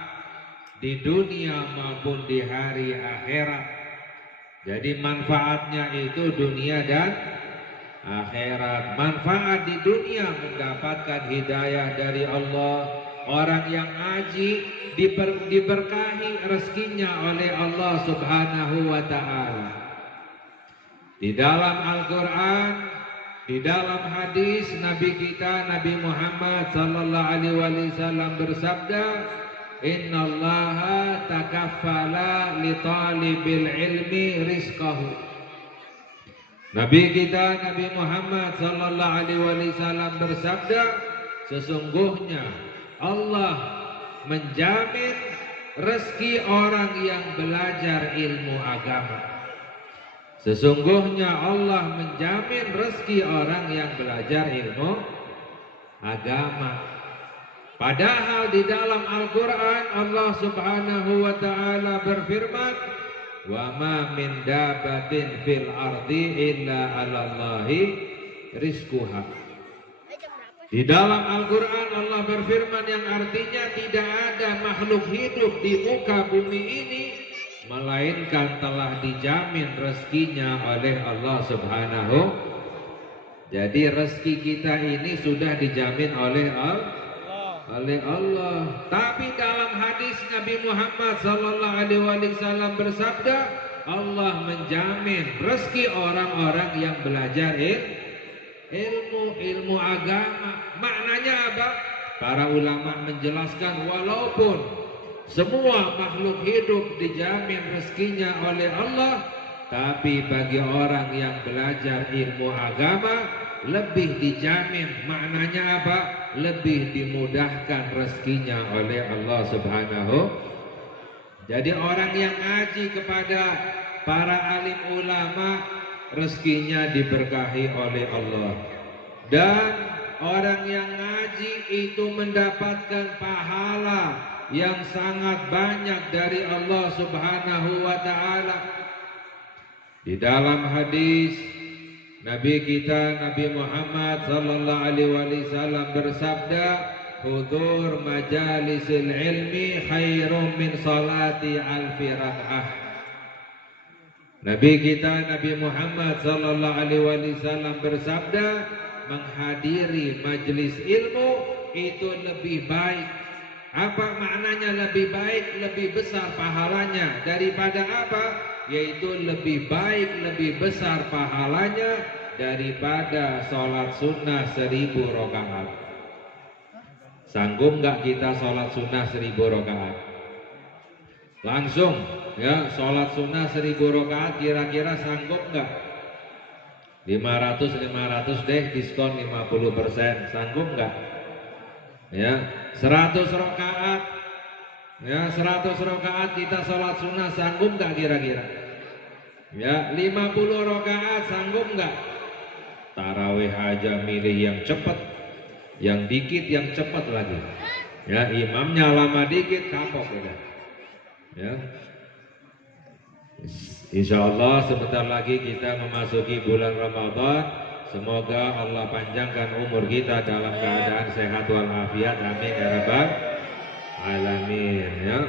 di dunia maupun di hari akhirat. Jadi manfaatnya itu dunia dan akhirat. Manfaat di dunia mendapatkan hidayah dari Allah. Orang yang ngaji diberkahi rezekinya oleh Allah Subhanahu wa ta'ala. Di dalam Al-Quran, di dalam hadis Nabi kita Nabi Muhammad sallallahu alaihi wasallam bersabda, "Innallaha takaffala li talibil ilmi rizqahu." Nabi kita Nabi Muhammad sallallahu alaihi wasallam bersabda, sesungguhnya Allah menjamin rezeki orang yang belajar ilmu agama. Sesungguhnya Allah menjamin rezeki orang yang belajar ilmu agama. Padahal di dalam Al-Quran Allah Subhanahu wa ta'ala berfirman, "Wa ma min dabatin fil ardi illa 'alallahi rizquha." Di dalam Al-Quran Allah berfirman yang artinya tidak ada makhluk hidup di muka bumi ini melainkan telah dijamin rezekinya oleh Allah Subhanahu. Jadi rezeki kita ini sudah dijamin oleh Allah. Tapi dalam hadis Nabi Muhammad sallallahu alaihi wasallam bersabda, Allah menjamin rezeki orang-orang yang belajar ilmu agama. Maknanya apa? Para ulama menjelaskan walaupun semua makhluk hidup dijamin rezekinya oleh Allah, tapi bagi orang yang belajar ilmu agama lebih dijamin. Maknanya apa? Lebih dimudahkan rezekinya oleh Allah Subhanahu. Jadi orang yang ngaji kepada para alim ulama rezekinya diberkahi oleh Allah. Dan orang yang ngaji itu mendapatkan pahala yang sangat banyak dari Allah Subhanahu wa ta'ala. Di dalam hadis Nabi kita Nabi Muhammad sallallahu alaihi wasallam bersabda, "Hudur majalisil ilmi khairum min salati alfi rak'ah." Nabi kita Nabi Muhammad sallallahu alaihi wasallam bersabda, menghadiri majelis ilmu itu lebih baik. Apa maknanya lebih baik, lebih besar pahalanya daripada apa? Yaitu lebih baik, lebih besar pahalanya daripada sholat sunnah 1000 rakaat. Sanggup nggak kita sholat sunnah 1000 rakaat? Langsung ya, sholat sunnah 1000 rakaat kira-kira sanggup nggak? 500 deh, diskon 50%, sanggup nggak? Ya, 100 rakaat. Ya, 100 rakaat kita sholat sunnah sanggup nggak kira-kira? Ya, 50 rakaat sanggup nggak? Tarawih aja milih yang cepat, yang dikit yang cepat lagi. Ya, imamnya lama dikit kapok udah. Ya. Insya Allah sebentar lagi kita memasuki bulan Ramadan. Semoga Allah panjangkan umur kita dalam keadaan sehat walafiat. Amin ya rabbal alamin. Ya.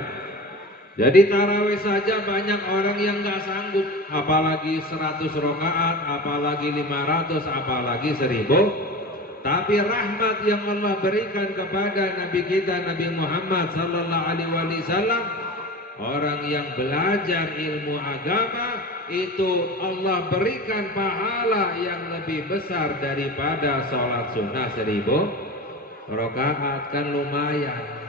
Jadi tarawih saja banyak orang yang nggak sanggup, apalagi 100 rakaat, apalagi 500, apalagi 1000. Tapi rahmat yang Allah berikan kepada Nabi kita Nabi Muhammad sallallahu alaihi wasallam, orang yang belajar ilmu agama itu Allah berikan pahala yang lebih besar daripada sholat sunnah 1000 rakaat. Kan lumayan.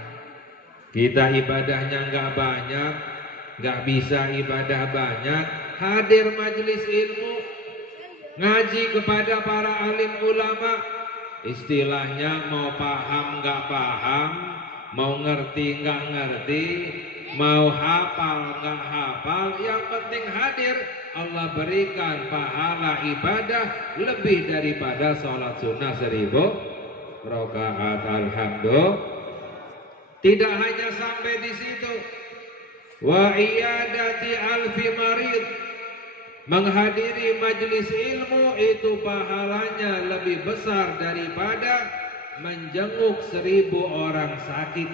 Kita ibadahnya nggak banyak, nggak bisa ibadah banyak, hadir majelis ilmu, ngaji kepada para alim ulama, istilahnya mau paham nggak paham, mau ngerti nggak ngerti, mau hafal nggak hafal, yang penting hadir. Allah berikan pahala ibadah lebih daripada sholat sunnah 1000 rakaat. Alhamdulillah. Tidak hanya sampai di situ. Wa iyadati alfi marid. Menghadiri majelis ilmu itu pahalanya lebih besar daripada menjenguk 1000 orang sakit.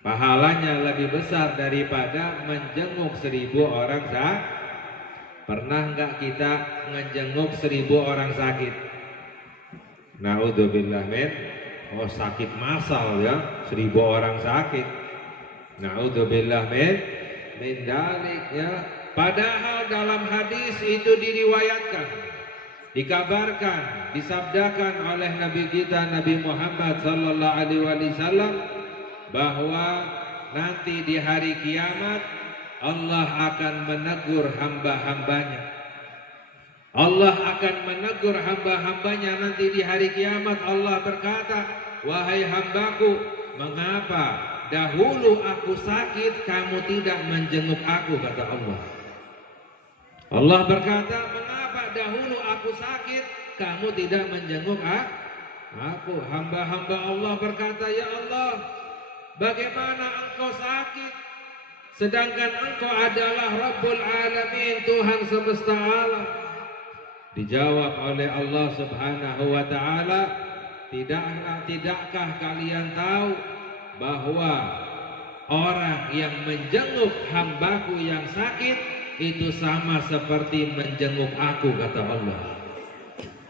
Pahalanya lebih besar daripada menjenguk 1000 orang sakit. Pernah enggak kita ngejenguk 1000 orang sakit? Naudzubillah min. Oh, sakit massal ya, 1000 orang sakit. Naudzubillah min dalik ya. Padahal dalam hadis itu diriwayatkan, dikabarkan, disabdakan oleh Nabi kita Nabi Muhammad sallallahu alaihi wasallam bahwa nanti di hari kiamat Allah akan menegur hamba-hambanya. Allah akan menegur hamba-hambanya nanti di hari kiamat. Allah berkata, "Wahai hambaku, mengapa dahulu aku sakit kamu tidak menjenguk aku?" kata Allah. Allah berkata, "Mengapa dahulu aku sakit kamu tidak menjenguk aku?" Hamba-hamba Allah berkata, "Ya Allah, bagaimana engkau sakit sedangkan engkau adalah Rabbul Alamin, Tuhan semesta alam?" Dijawab oleh Allah Subhanahu wa taala, "Tidakkah kalian tahu bahwa orang yang menjenguk hambaku yang sakit itu sama seperti menjenguk aku," kata Allah.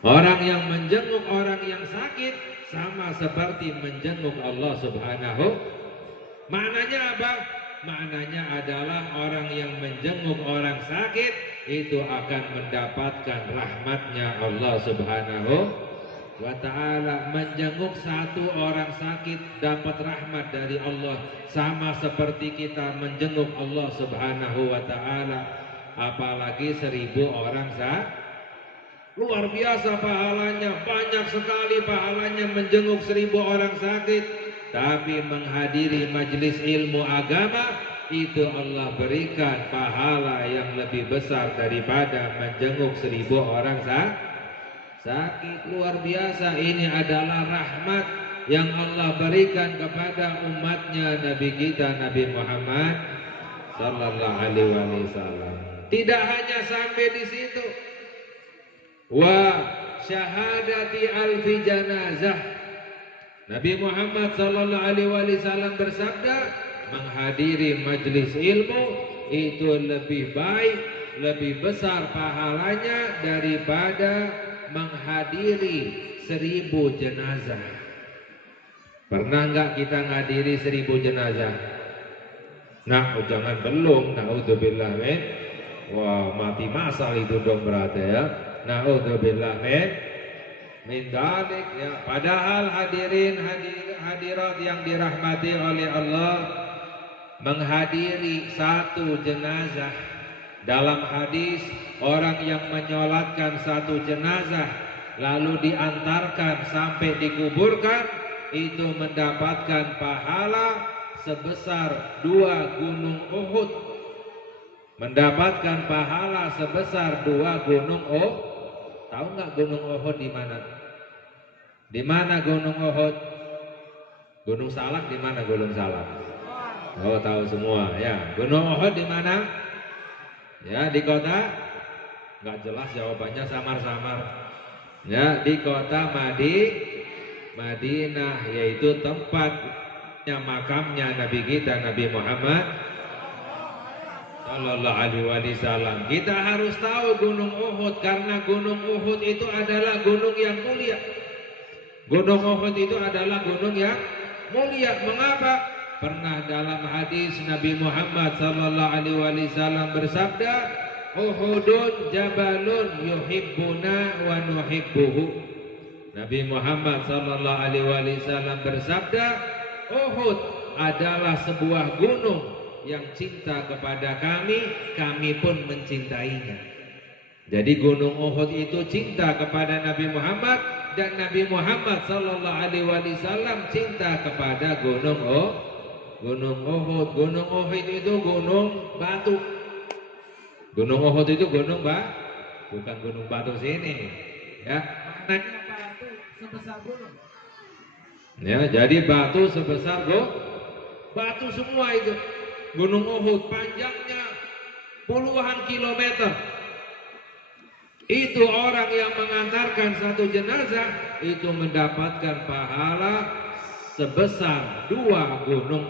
Orang yang menjenguk orang yang sakit sama seperti menjenguk Allah Subhanahu. Maknanya apa? Maknanya adalah orang yang menjenguk orang sakit itu akan mendapatkan rahmatnya Allah Subhanahu wa ta'ala. Menjenguk satu orang sakit dapat rahmat dari Allah, sama seperti kita menjenguk Allah Subhanahu wa ta'ala. Apalagi 1000 orang sakit, luar biasa pahalanya, banyak sekali pahalanya menjenguk 1000 orang sakit. Tapi menghadiri majelis ilmu agama itu Allah berikan pahala yang lebih besar daripada menjenguk 1000 orang sakit. Luar biasa, ini adalah rahmat yang Allah berikan kepada umatnya Nabi kita Nabi Muhammad sallallahu alaihi wasallam. Tidak hanya sampai di situ. Wa syahadati alfi janazah. Nabi Muhammad sallallahu alaihi wasallam bersabda, menghadiri majelis ilmu itu lebih baik, lebih besar pahalanya daripada menghadiri 1000 jenazah. Pernah enggak kita menghadiri 1000 jenazah? Nah, jangan belum, naudzubillah min. Wah, mati masal itu dong berarti ya. Naudzubillah min dalik ya. Padahal hadirat yang dirahmati oleh Allah, menghadiri satu jenazah. Dalam hadis, orang yang menyolatkan satu jenazah lalu diantarkan sampai dikuburkan itu mendapatkan pahala sebesar 2 gunung Uhud. Mendapatkan pahala sebesar 2 gunung Uhud. Tahu nggak gunung Uhud di mana? Di mana gunung Uhud? Gunung Salak di mana gunung Salak? Oh, tahu semua ya. Gunung Uhud di mana? Ya, di kota? Nggak jelas jawabannya, samar-samar. Ya, di kota Madinah, yaitu tempatnya makamnya Nabi kita Nabi Muhammad sallallahu alaihi wasallam. Kita harus tahu gunung Uhud karena gunung Uhud itu adalah gunung yang mulia. Gunung Uhud itu adalah gunung yang mulia. Mengapa? Pernah dalam hadis Nabi Muhammad sallallahu alaihi wasallam bersabda, "Uhudun jabalun yuhibbuna wa nuhibbuhu." Nabi Muhammad sallallahu alaihi wasallam bersabda, Uhud adalah sebuah gunung yang cinta kepada kami, kami pun mencintainya. Jadi gunung Uhud itu cinta kepada Nabi Muhammad dan Nabi Muhammad sallallahu alaihi wasallam cinta kepada gunung Uhud. Gunung Uhud itu gunung batu. Gunung Uhud itu gunung bukan gunung batu sini. Ya, maknanya batu sebesar gunung. Ya, jadi batu sebesar batu semua itu. Gunung Uhud panjangnya puluhan kilometer. Itu orang yang mengantarkan satu jenazah itu mendapatkan pahala sebesar 2 gunung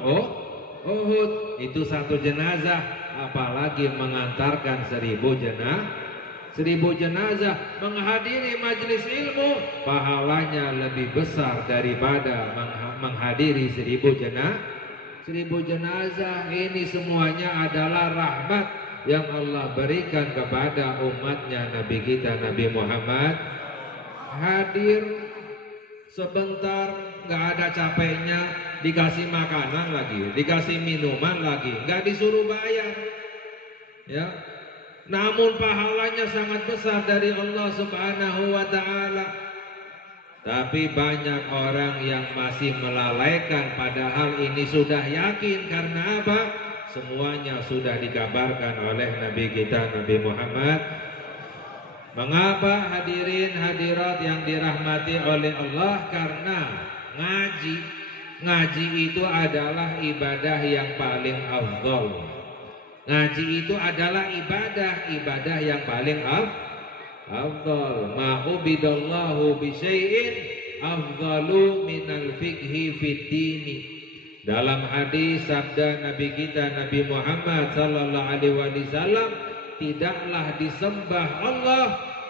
Uhud. Itu satu jenazah, apalagi mengantarkan 1000 jenazah. Menghadiri majelis ilmu pahalanya lebih besar daripada menghadiri 1000 jenazah. Ini semuanya adalah rahmat yang Allah berikan kepada umatnya Nabi kita Nabi Muhammad. Hadir sebentar, nggak ada capeknya, dikasih makanan lagi, dikasih minuman lagi, nggak disuruh bayar, ya. Namun pahalanya sangat besar dari Allah Subhanahu wa Ta'ala. Tapi banyak orang yang masih melalaikan, padahal ini sudah yakin. Karena apa? Semuanya sudah dikabarkan oleh Nabi kita Nabi Muhammad. Mengapa hadirin hadirat yang dirahmati oleh Allah? Karena ngaji itu adalah ibadah yang paling afdal. Ngaji itu adalah ibadah yang paling afdal. Ma ubidallahu bi syai'in afdalu minal fiqhi fid dini. Dalam hadis sabda Nabi kita Nabi Muhammad sallallahu alaihi wasallam, tidaklah disembah Allah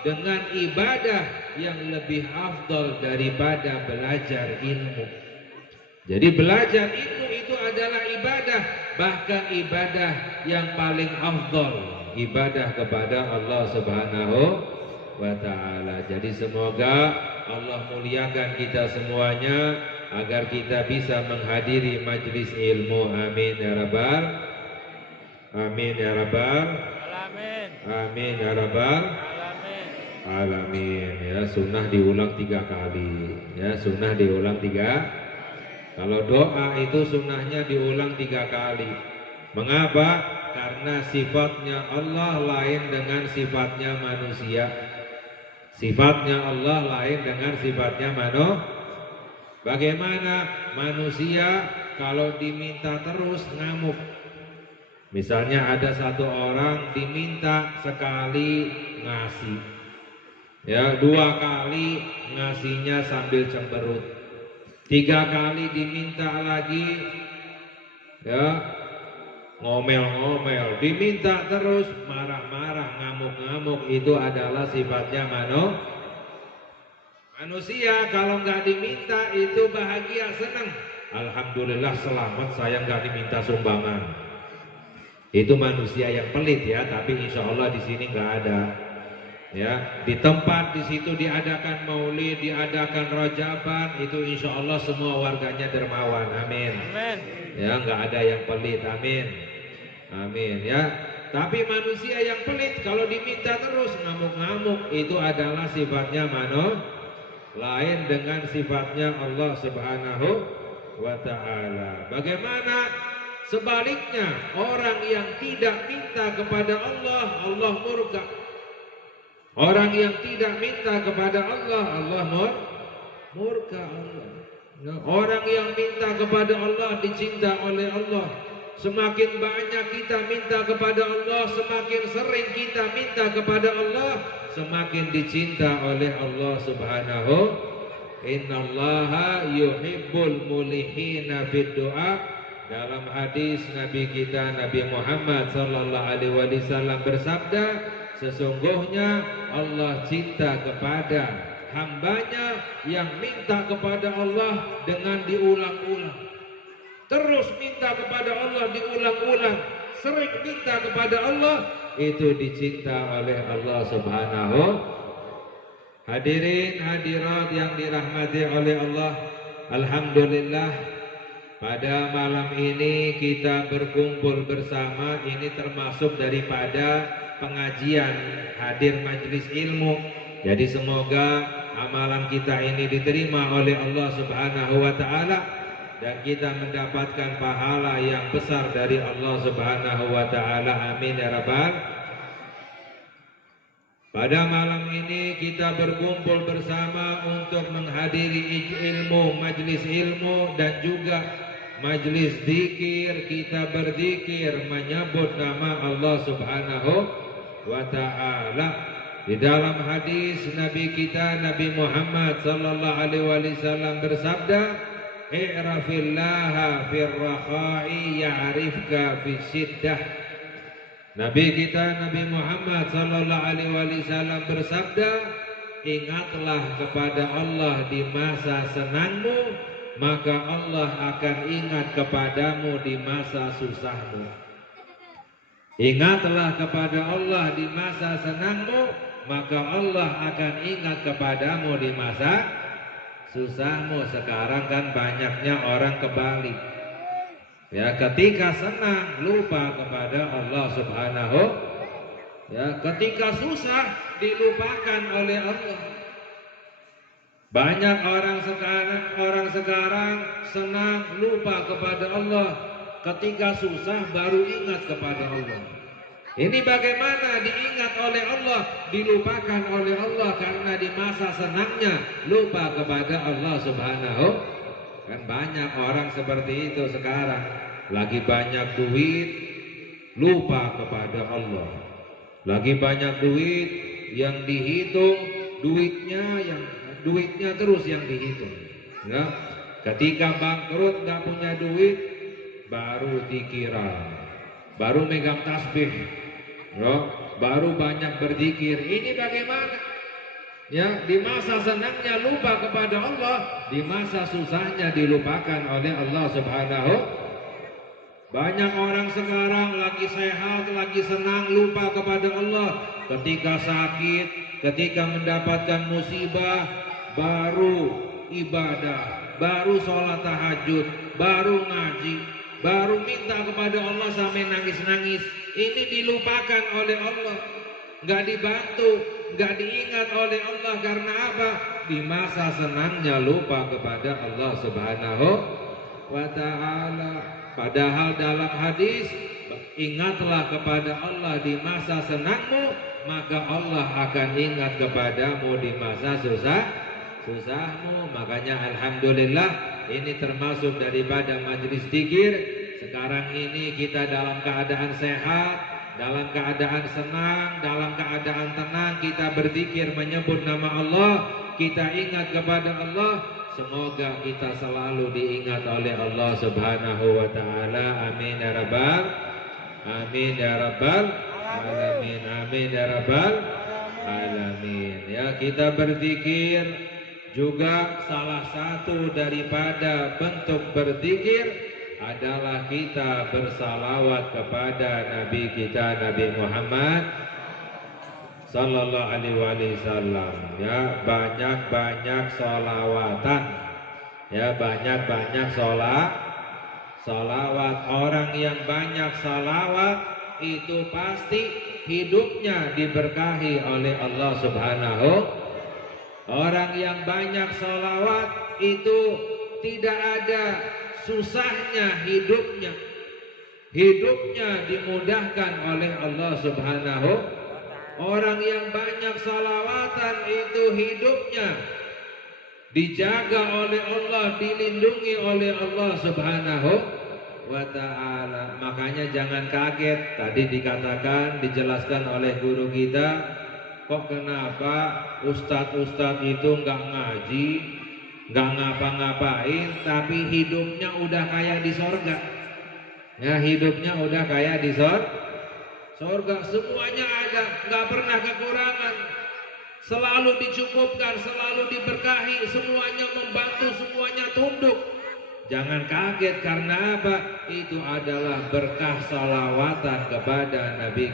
dengan ibadah yang lebih afdal daripada belajar ilmu. Jadi belajar ilmu itu adalah ibadah, bahkan ibadah yang paling afdal, ibadah kepada Allah Subhanahu wa Ta'ala. Jadi semoga Allah muliakan kita semuanya agar kita bisa menghadiri majlis ilmu. Amin ya rabbal amin ya rabbal Alamin. amin ya rabbal Alamin. alamin. Ya, sunnah diulang 3 kali. Ya, sunnah diulang 3. Kalau doa itu sunnahnya diulang 3 kali. Mengapa? Karena sifatnya Allah lain dengan sifatnya manusia. Sifatnya Allah lain dengan sifatnya manusia. Bagaimana manusia kalau diminta terus ngamuk? Misalnya ada satu orang diminta sekali ngasih, ya 2 kali ngasihnya sambil cemberut, 3 kali diminta lagi, ya ngomel-ngomel, diminta terus marah-marah, ngamuk-ngamuk. Itu adalah sifatnya manusia. Kalau nggak diminta itu bahagia, senang. Alhamdulillah selamat, saya nggak diminta sumbangan. Itu manusia yang pelit ya, tapi insya Allah di sini nggak ada. Ya, di tempat di situ diadakan maulid, diadakan rajaban, itu insya Allah semua warganya dermawan. Amin. Amin. Ya, nggak ada yang pelit. Amin. Amin ya. Tapi manusia yang pelit kalau diminta terus ngamuk-ngamuk, itu adalah sifatnya lain dengan sifatnya Allah Subhanahu wa Ta'ala. Bagaimana sebaliknya? Orang yang tidak minta kepada Allah, Allah murka. Orang yang tidak minta kepada Allah, Allah murka Allah. Nah, orang yang minta kepada Allah dicinta oleh Allah. Semakin banyak kita minta kepada Allah, semakin sering kita minta kepada Allah, semakin dicinta oleh Allah Subhanahu. Innallaha yuhibbul mulihina fid du'a. Dalam hadis Nabi kita Nabi Muhammad sallallahu alaihi wasallam bersabda, sesungguhnya Allah cinta kepada hambanya yang minta kepada Allah dengan diulang-ulang. Terus minta kepada Allah diulang-ulang, sering minta kepada Allah, itu dicinta oleh Allah Subhanahu. Hadirin hadirat yang dirahmati oleh Allah, alhamdulillah pada malam ini kita berkumpul bersama. Ini termasuk daripada pengajian, hadir majelis ilmu. Jadi semoga amalan kita ini diterima oleh Allah Subhanahu wa Ta'ala, dan kita mendapatkan pahala yang besar dari Allah Subhanahu wa Ta'ala. Amin ya rabbal. Pada malam ini kita berkumpul bersama untuk menghadiri ilmu, majlis ilmu, dan juga majlis zikir. Kita berzikir menyebut nama Allah Subhanahu wa Ta'ala. Di dalam hadis Nabi kita Nabi Muhammad sallallahu alaihi wasallam bersabda, "I'rafillaha firrakhai ya'rifka fisyiddah." Nabi kita Nabi Muhammad sallallahu alaihi wasallam bersabda, "Ingatlah kepada Allah di masa senangmu, maka Allah akan ingat kepadamu di masa susahmu." Ingatlah kepada Allah di masa senangmu, maka Allah akan ingat kepadamu di masa susahmu. Sekarang kan banyaknya orang kebalik. Ya, ketika senang lupa kepada Allah Subhanahu. Ya, ketika susah dilupakan oleh Allah. Banyak orang sekarang senang lupa kepada Allah. Ketika susah baru ingat kepada Allah. Ini bagaimana diingat oleh Allah, dilupakan oleh Allah karena di masa senangnya lupa kepada Allah Subhanahu. Kan banyak orang seperti itu sekarang. Lagi banyak duit, lupa kepada Allah. Lagi banyak duit yang dihitung, duitnya terus yang dihitung. Ya. Ketika bangkrut nggak punya duit, baru dikira, baru megang tasbih. Ya, baru banyak berzikir. Ini bagaimana? Ya, di masa senangnya lupa kepada Allah, di masa susahnya dilupakan oleh Allah Subhanahu. Banyak orang sekarang lagi sehat, lagi senang, lupa kepada Allah. Ketika sakit, ketika mendapatkan musibah, baru ibadah, baru sholat tahajud, baru ngaji, baru minta kepada Allah sampai nangis-nangis. Ini dilupakan oleh Allah, nggak dibantu, nggak diingat oleh Allah. Karena apa? Di masa senangnya lupa kepada Allah Subhanahu wa ta'ala. Padahal dalam hadis, ingatlah kepada Allah di masa senangmu, maka Allah akan ingat kepadamu di masa susahmu. Makanya alhamdulillah, ini termasuk daripada majelis zikir. Sekarang ini kita dalam keadaan sehat, dalam keadaan senang, dalam keadaan tenang, kita berzikir menyebut nama Allah, kita ingat kepada Allah. Semoga kita selalu diingat oleh Allah Subhanahu wa ta'ala. Amin ya rabbal amin ya rabbal alamin. Amin ya rabbal alamin. Ya, kita berzikir juga salah satu daripada bentuk berzikir adalah kita bersalawat kepada Nabi kita Nabi Muhammad sallallahu alaihi wasallam. Ya, banyak-banyak salawatan. Ya, banyak-banyak salawat. Orang yang banyak salawat itu pasti hidupnya diberkahi oleh Allah Subhanahu. Orang yang banyak salawat itu tidak ada susahnya hidupnya dimudahkan oleh Allah Subhanahu. Orang yang banyak salawatan itu hidupnya dijaga oleh Allah, dilindungi oleh Allah Subhanahu wa ta'ala. Makanya jangan kaget, tadi dikatakan, dijelaskan oleh guru kita, kok kenapa ustadz itu nggak ngaji, nggak ngapa-ngapain, tapi hidupnya udah kayak di sorga. Ya, hidupnya udah kayak di sorga, semuanya ada, nggak pernah kekurangan, selalu dicukupkan, selalu diberkahi, semuanya membantu, semuanya tunduk. Jangan kaget, karena apa? Itu adalah berkah salawatan kepada Nabi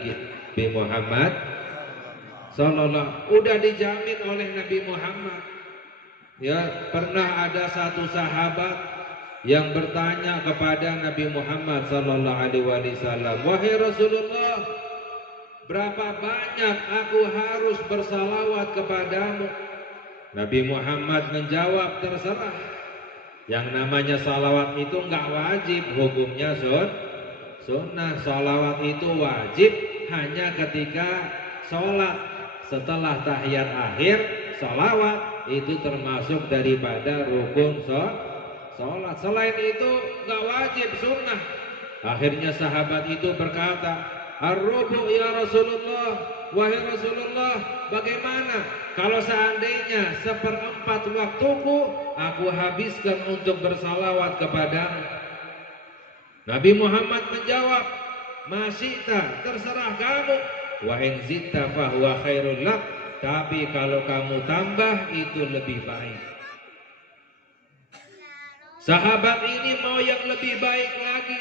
Muhammad sallallahu, udah dijamin oleh Nabi Muhammad. Ya, pernah ada satu sahabat yang bertanya kepada Nabi Muhammad sallallahu alaihi wasallam, "Wahai Rasulullah, berapa banyak aku harus bersalawat kepadamu?" Nabi Muhammad menjawab, "Terserah. Yang namanya salawat itu enggak wajib, hukumnya sunnah. Salawat itu wajib hanya ketika sholat. Setelah tahiyat akhir, salawat itu termasuk daripada rukun sholat. Selain itu enggak wajib, sunnah." Akhirnya sahabat itu berkata, ar-rubu ya Rasulullah, wahai Rasulullah, bagaimana kalau seandainya 1/4 waktuku aku habiskan untuk bersalawat kepadamu? Nabi Muhammad menjawab, masyita, terserah kamu, wa in zitta fahuwa khairul lak, tapi kalau kamu tambah itu lebih baik. Sahabat ini mau yang lebih baik lagi.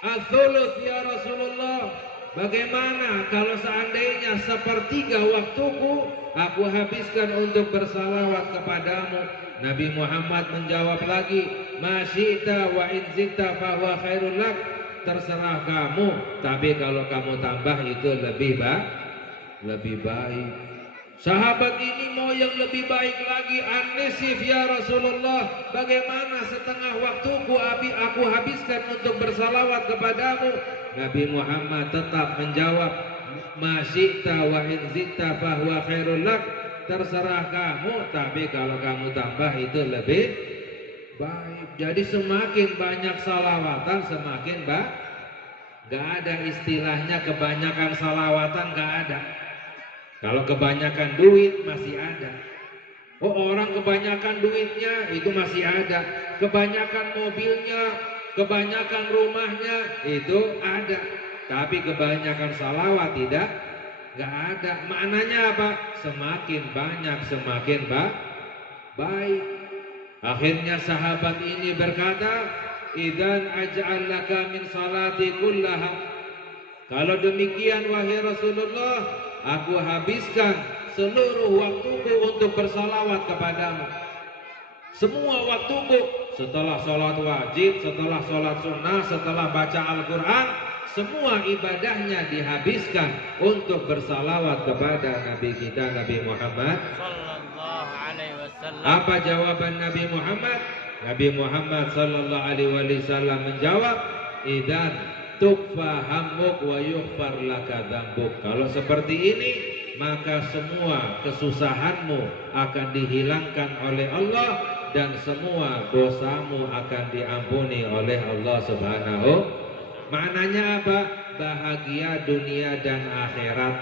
Ats-tsuluts ya Rasulullah, bagaimana kalau seandainya 1/3 waktuku aku habiskan untuk bersalawat kepadamu? Nabi Muhammad menjawab lagi, masyita wa in zitta fahuwa khairul lak, terserah kamu, tapi kalau kamu tambah itu lebih baik. Sahabat ini mau yang lebih baik lagi. An-nisif ya Rasulullah, bagaimana setengah waktuku aku habiskan untuk bersalawat kepadamu? Nabi Muhammad tetap menjawab, masyita wa in zitta fahuwa khairul lak, terserah kamu, tapi kalau kamu tambah itu lebih baik. Jadi semakin banyak salawatan semakin baik. Gak ada istilahnya kebanyakan salawatan, gak ada. Kalau kebanyakan duit masih ada. Oh, orang kebanyakan duitnya itu masih ada. Kebanyakan mobilnya, kebanyakan rumahnya itu ada. Tapi kebanyakan salawat tidak, gak ada. Maknanya apa? Semakin banyak semakin baik. Akhirnya sahabat ini berkata, idzan aj'al laka min salati kullaha. Kalau demikian wahai Rasulullah, aku habiskan seluruh waktuku untuk bersalawat kepadamu. Semua waktuku, setelah sholat wajib, setelah sholat sunnah, setelah baca Al-Quran, semua ibadahnya dihabiskan untuk bersalawat kepada Nabi kita, Nabi Muhammad Sallallahu alaihi wasallam. Apa jawaban Nabi Muhammad? Nabi Muhammad sallallahu alaihi wasallam menjawab, idan tukfa hammuk wa yughfar laka dzambuk. Kalau seperti ini, maka semua kesusahanmu akan dihilangkan oleh Allah dan semua dosamu akan diampuni oleh Allah Subhanahu. Maknanya apa? Bahagia dunia dan akhirat,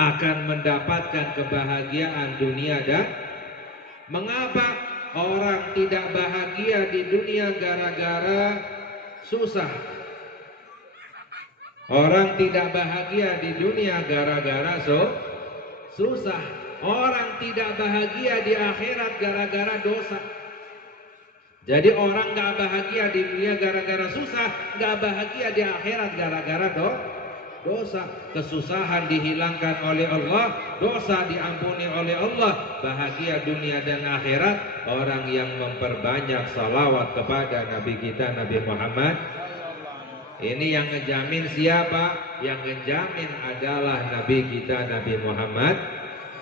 akan mendapatkan kebahagiaan dunia dan mengapa orang tidak bahagia di dunia gara-gara susah? Orang tidak bahagia di dunia gara-gara susah. Orang tidak bahagia di akhirat gara-gara dosa. Jadi orang gak bahagia di dunia gara-gara susah, gak bahagia di akhirat gara-gara dosa. Kesusahan dihilangkan oleh Allah, dosa diampuni oleh Allah. Bahagia dunia dan akhirat orang yang memperbanyak salawat kepada Nabi kita, Nabi Muhammad. Ini yang ngejamin siapa? Yang ngejamin adalah Nabi kita, Nabi Muhammad.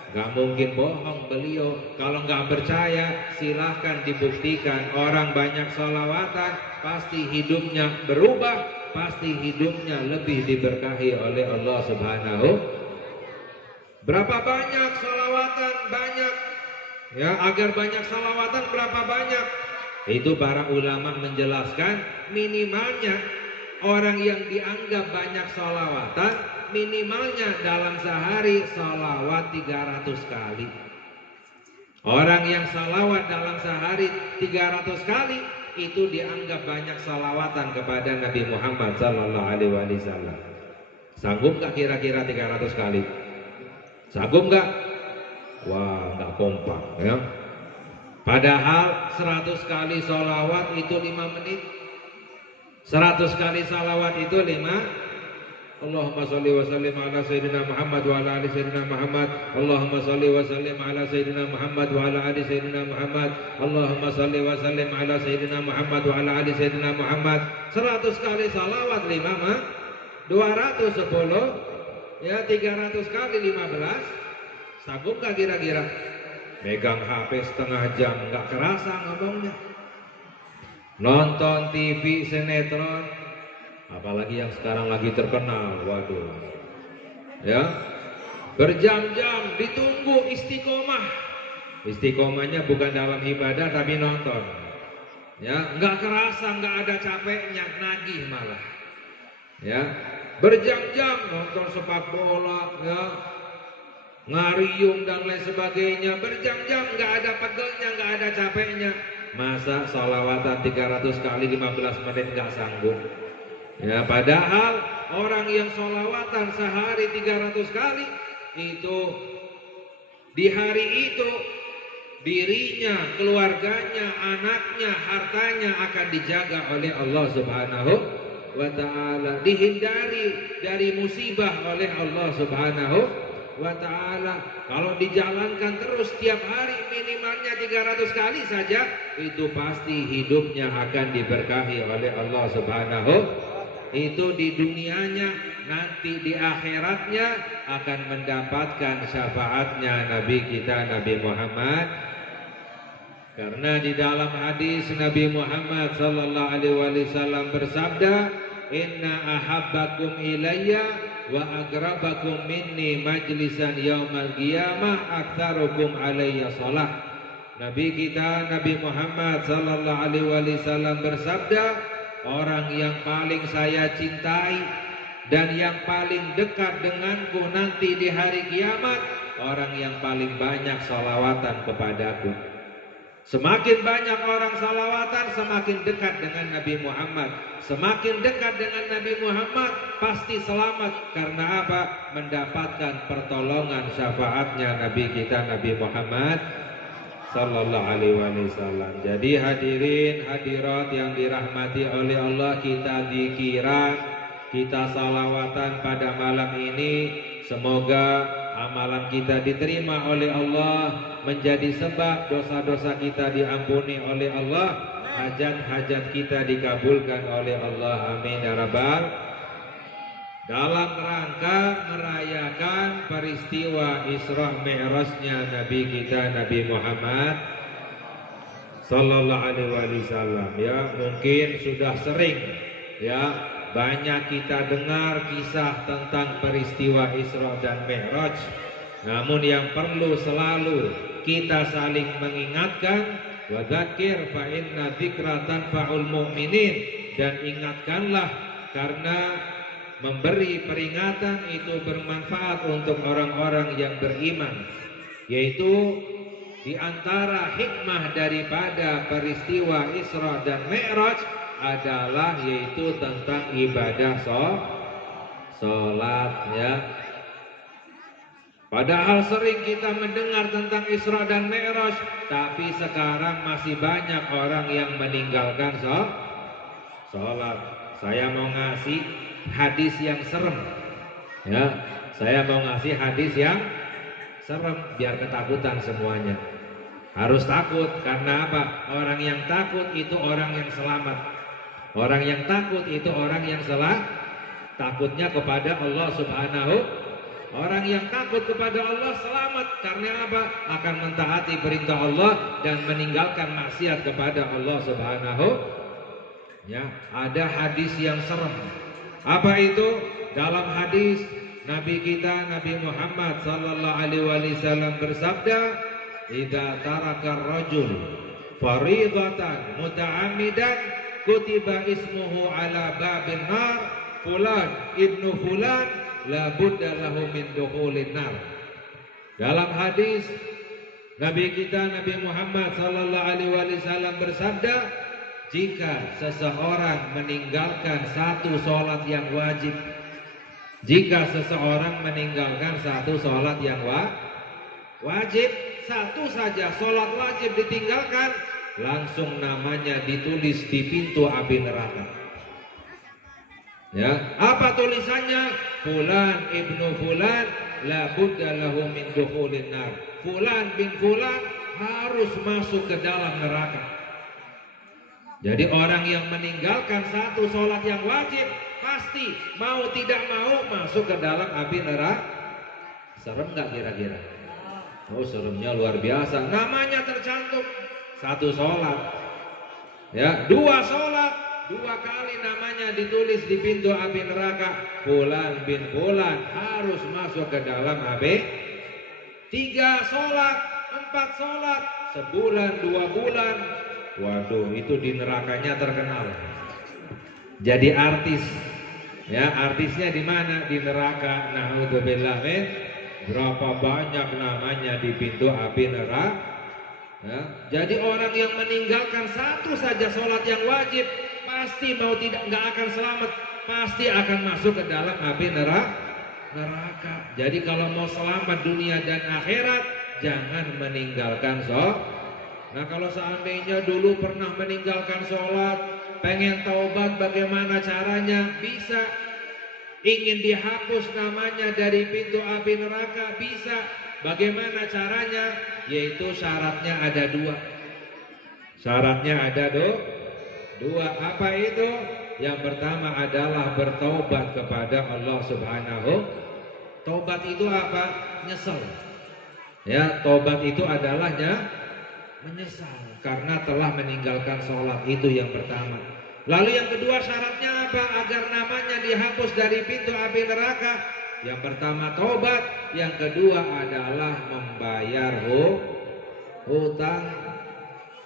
Gak mungkin bohong beliau. Kalau gak percaya, silahkan dibuktikan. Orang banyak salawatan, pasti hidupnya berubah, pasti hidupnya lebih diberkahi oleh Allah Subhanahu. Berapa banyak salawatan? Banyak. Ya, agar banyak salawatan berapa banyak? Itu para ulama menjelaskan, minimalnya orang yang dianggap banyak salawatan, minimalnya dalam sehari salawat 300 kali. Orang yang salawat dalam sehari 300 kali itu dianggap banyak salawatan kepada Nabi Muhammad sallallahu alaihi wasallam. Sanggup gak kira-kira 300 kali? Sanggup gak? Wah, gak kompak ya. Padahal 100 kali salawat itu 5 menit. 100 kali salawat itu 5. Allahumma salli wa sallim ala sayyidina Muhammad wa ala ali sayyidina Muhammad. Allahumma salli wa sallim ala sayyidina Muhammad wa ala ali sayyidina Muhammad. Allahumma salli wa sallim ala sayyidina Muhammad wa ala ali sayyidina Muhammad. 100 kali salawat 5 mah 210 ya, 300 kali 15. Sanggup gak kira-kira? Megang HP setengah jam gak kerasa ngomongnya. Nonton TV sinetron, apalagi yang sekarang lagi terkenal, waduh ya, berjam-jam ditunggu istiqomah. Istiqomahnya bukan dalam ibadah tapi nonton ya, nggak kerasa, nggak ada capeknya, nagih malah ya. berjam-jam nonton sepak bola, ya, ngariung dan lain sebagainya, berjam-jam nggak ada pegelnya, nggak ada capeknya. Masa sholawatan 300 kali 15 menit nggak sanggup? Ya, padahal orang yang sholawatan sehari 300 kali itu di hari itu dirinya, keluarganya, anaknya, hartanya akan dijaga oleh Allah Subhanahu wa ta'ala, dihindari dari musibah oleh Allah Subhanahu wa ta'ala. Kalau dijalankan terus tiap hari minimalnya 300 kali saja, itu pasti hidupnya akan diberkahi oleh Allah Subhanahu. Itu di dunianya, nanti di akhiratnya akan mendapatkan syafaatnya Nabi kita Nabi Muhammad. Karena di dalam hadis Nabi Muhammad sallallahu alaihi wasallam bersabda, "Inna ahabbakum ilayya wa agrabakum minni majlisan yaumal qiyamah aktsarukum alayya shalah." Nabi kita Nabi Muhammad sallallahu alaihi wasallam bersabda, orang yang paling saya cintai dan yang paling dekat denganku nanti di hari kiamat, orang yang paling banyak salawatan kepadaku. Semakin banyak orang salawatan, semakin dekat dengan Nabi Muhammad. Semakin dekat dengan Nabi Muhammad, pasti selamat. Karena apa? Mendapatkan pertolongan syafaatnya Nabi kita Nabi Muhammad sallallahu alaihi wasallam. Jadi hadirin hadirat yang dirahmati oleh Allah, kita dzikiran, kita salawatan pada malam ini. Semoga amalan kita diterima oleh Allah, menjadi sebab dosa-dosa kita diampuni oleh Allah, hajat-hajat kita dikabulkan oleh Allah. Amin ya rabbal. Dalam rangka merayakan peristiwa Isra Mi'rajnya Nabi kita Nabi Muhammad sallallahu alaihi wasallam, ya, mungkin sudah sering, ya, banyak kita dengar kisah tentang peristiwa Isra dan Mi'raj. Namun yang perlu selalu kita saling mengingatkan, wa dzakir fa inna dzikra tanfa'ul mu'minin, dan ingatkanlah karena memberi peringatan itu bermanfaat untuk orang-orang yang beriman. Yaitu di antara hikmah daripada peristiwa Isra dan Mi'raj adalah yaitu tentang ibadah sholat, ya. Padahal sering kita mendengar tentang Isra dan Mi'raj, tapi sekarang masih banyak orang yang meninggalkan sholat. Saya mau ngasih hadis yang serem, ya. Saya mau ngasih hadis yang serem biar ketakutan semuanya. Harus takut, karena apa? Orang yang takut itu orang yang selamat. Orang yang takut itu orang yang takutnya kepada Allah Subhanahu. Orang yang takut kepada Allah selamat, karena apa? Akan mentaati perintah Allah dan meninggalkan maksiat kepada Allah Subhanahu. Ya, ada hadis yang serem. Apa itu? Dalam hadis Nabi kita Nabi Muhammad sallallahu alaihi wasallam bersabda, "Idza taraka ar-rajul fariidatan muta'ammidan kutiba ismuhu ala babin nar fulan ibnu fulan la budda lahu min dukhulin nar." Dalam hadis Nabi kita Nabi Muhammad sallallahu alaihi wasallam bersabda, jika seseorang meninggalkan satu sholat yang wajib, jika seseorang meninggalkan satu sholat yang wajib, satu saja sholat wajib ditinggalkan, langsung namanya ditulis di pintu api neraka. Ya, apa tulisannya? Fulan ibnu fulan la budda lahu min dukhulin nar. Fulan bin fulan harus masuk ke dalam neraka. Jadi orang yang meninggalkan satu sholat yang wajib pasti mau tidak mau masuk ke dalam api neraka. Serem nggak kira-kira? Oh, seremnya luar biasa. Namanya tercantum satu sholat, ya, dua sholat, dua kali namanya ditulis di pintu api neraka. Fulan bin fulan harus masuk ke dalam api. 3 sholat, 4 sholat, sebulan, 2 bulan. Waduh, itu di nerakanya terkenal. Jadi artis, Ya, artisnya di mana? Di neraka. Naudzubillah min. Berapa banyak namanya di pintu api neraka. Ya, jadi orang yang meninggalkan satu saja sholat yang wajib pasti mau tidak nggak akan selamat, pasti akan masuk ke dalam api neraka. Jadi kalau mau selamat dunia dan akhirat, jangan meninggalkan sholat. Nah, kalau seandainya dulu pernah meninggalkan sholat, pengen taubat, bagaimana caranya? Bisa. Ingin dihapus namanya dari pintu api neraka, bisa. Bagaimana caranya? Yaitu syaratnya ada dua. Syaratnya ada dua. Apa itu? Yang pertama adalah bertaubat kepada Allah Subhanahu. Taubat itu apa? Nyesel. Ya, taubat itu adalahnya menyesal karena telah meninggalkan sholat. Itu yang pertama. Lalu yang kedua syaratnya apa? Agar namanya dihapus dari pintu api neraka. Yang pertama taubat, yang kedua adalah membayar hutang.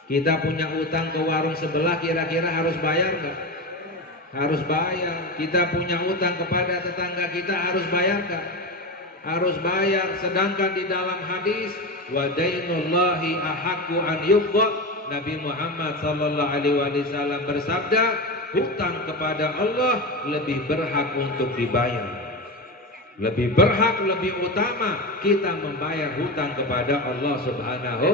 Kita punya utang ke warung sebelah, kira-kira harus bayar nggak? Harus bayar. Kita punya utang kepada tetangga kita, harus bayar nggak? Harus bayar. Sedangkan di dalam hadis, wa dainullahi ahaqqu an yuqda, Nabi Muhammad sallallahu alaihi wasallam bersabda, hutang kepada Allah lebih berhak untuk dibayar. Lebih berhak, lebih utama kita membayar hutang kepada Allah Subhanahu.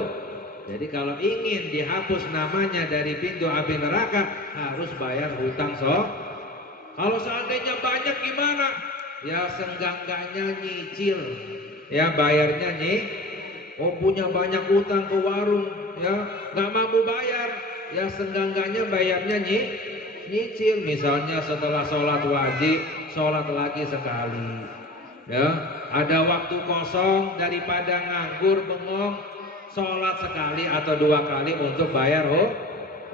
Jadi kalau ingin dihapus namanya dari pintu api neraka, harus bayar hutang. Kalau seandainya banyak gimana? Ya seenggak-enggaknya nyicil. Ya bayarnya oh punya banyak hutang ke warung, ya nggak mampu bayar. Ya seenggak-enggaknya bayarnya nyicil. Misalnya setelah sholat wajib, sholat lagi sekali. Ya, ada waktu kosong, daripada nganggur bengong, sholat sekali atau dua kali untuk bayar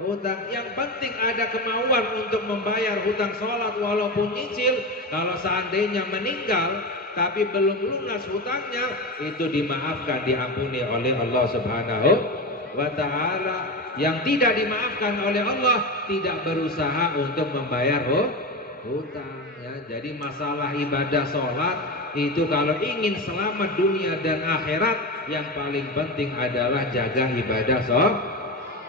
hutang. Yang penting ada kemauan untuk membayar hutang sholat walaupun nyicil. Kalau seandainya meninggal tapi belum lunas hutangnya, itu dimaafkan, diampuni oleh Allah Subhanahu wa ta'ala. Yang tidak dimaafkan oleh Allah tidak berusaha untuk membayar hutang. Ya, jadi masalah ibadah sholat itu kalau ingin selamat dunia dan akhirat, yang paling penting adalah jaga ibadah sholat.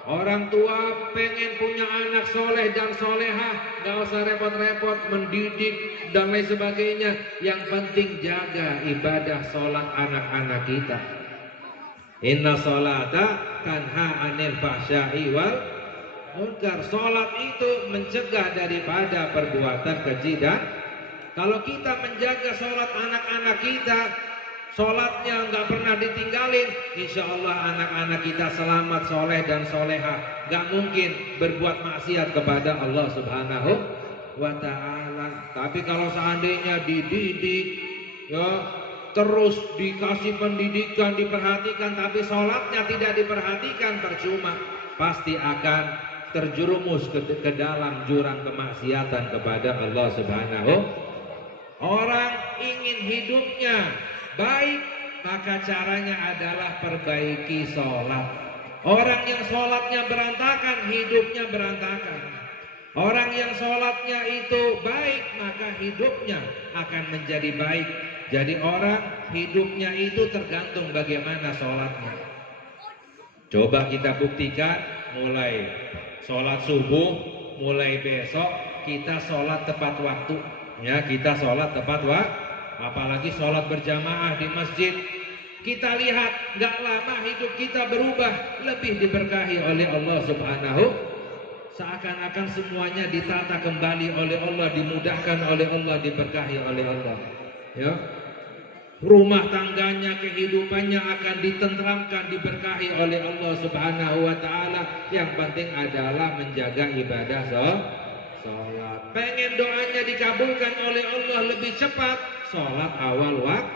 Orang tua pengen punya anak soleh dan solehah, gak usah repot-repot mendidik dan lain sebagainya. Yang penting jaga ibadah sholat anak-anak kita. Inna sholata tanha anil fahsya'i wal munkar. Sholat itu mencegah daripada perbuatan keji. Dan kalau kita menjaga sholat anak-anak kita, sholatnya nggak pernah ditinggalin, insya Allah anak-anak kita selamat, soleh dan soleha, nggak mungkin berbuat maksiat kepada Allah Subhanahu wa ta'ala. Tapi kalau seandainya dididik, ya terus dikasih pendidikan, diperhatikan, tapi sholatnya tidak diperhatikan, percuma, pasti akan terjerumus ke dalam jurang kemaksiatan kepada Allah Subhanahu. Orang ingin hidupnya baik, maka caranya adalah perbaiki sholat. Orang yang sholatnya berantakan, hidupnya berantakan. Orang yang sholatnya itu baik, maka hidupnya akan menjadi baik. Jadi orang hidupnya itu tergantung bagaimana sholatnya. Coba kita buktikan, mulai sholat subuh, mulai besok kita sholat tepat waktu. Ya, kita sholat tepat waktu. Apalagi sholat berjamaah di masjid. Kita lihat gak lama hidup kita berubah, lebih diberkahi oleh Allah Subhanahu. Seakan-akan semuanya ditata kembali oleh Allah, dimudahkan oleh Allah, diberkahi oleh Allah. Ya, rumah tangganya, kehidupannya akan ditentramkan, diberkahi oleh Allah Subhanahu wa ta'ala. Yang penting adalah menjaga ibadah sholat. Pengen doanya dikabulkan oleh Allah lebih cepat, sholat awal waktu.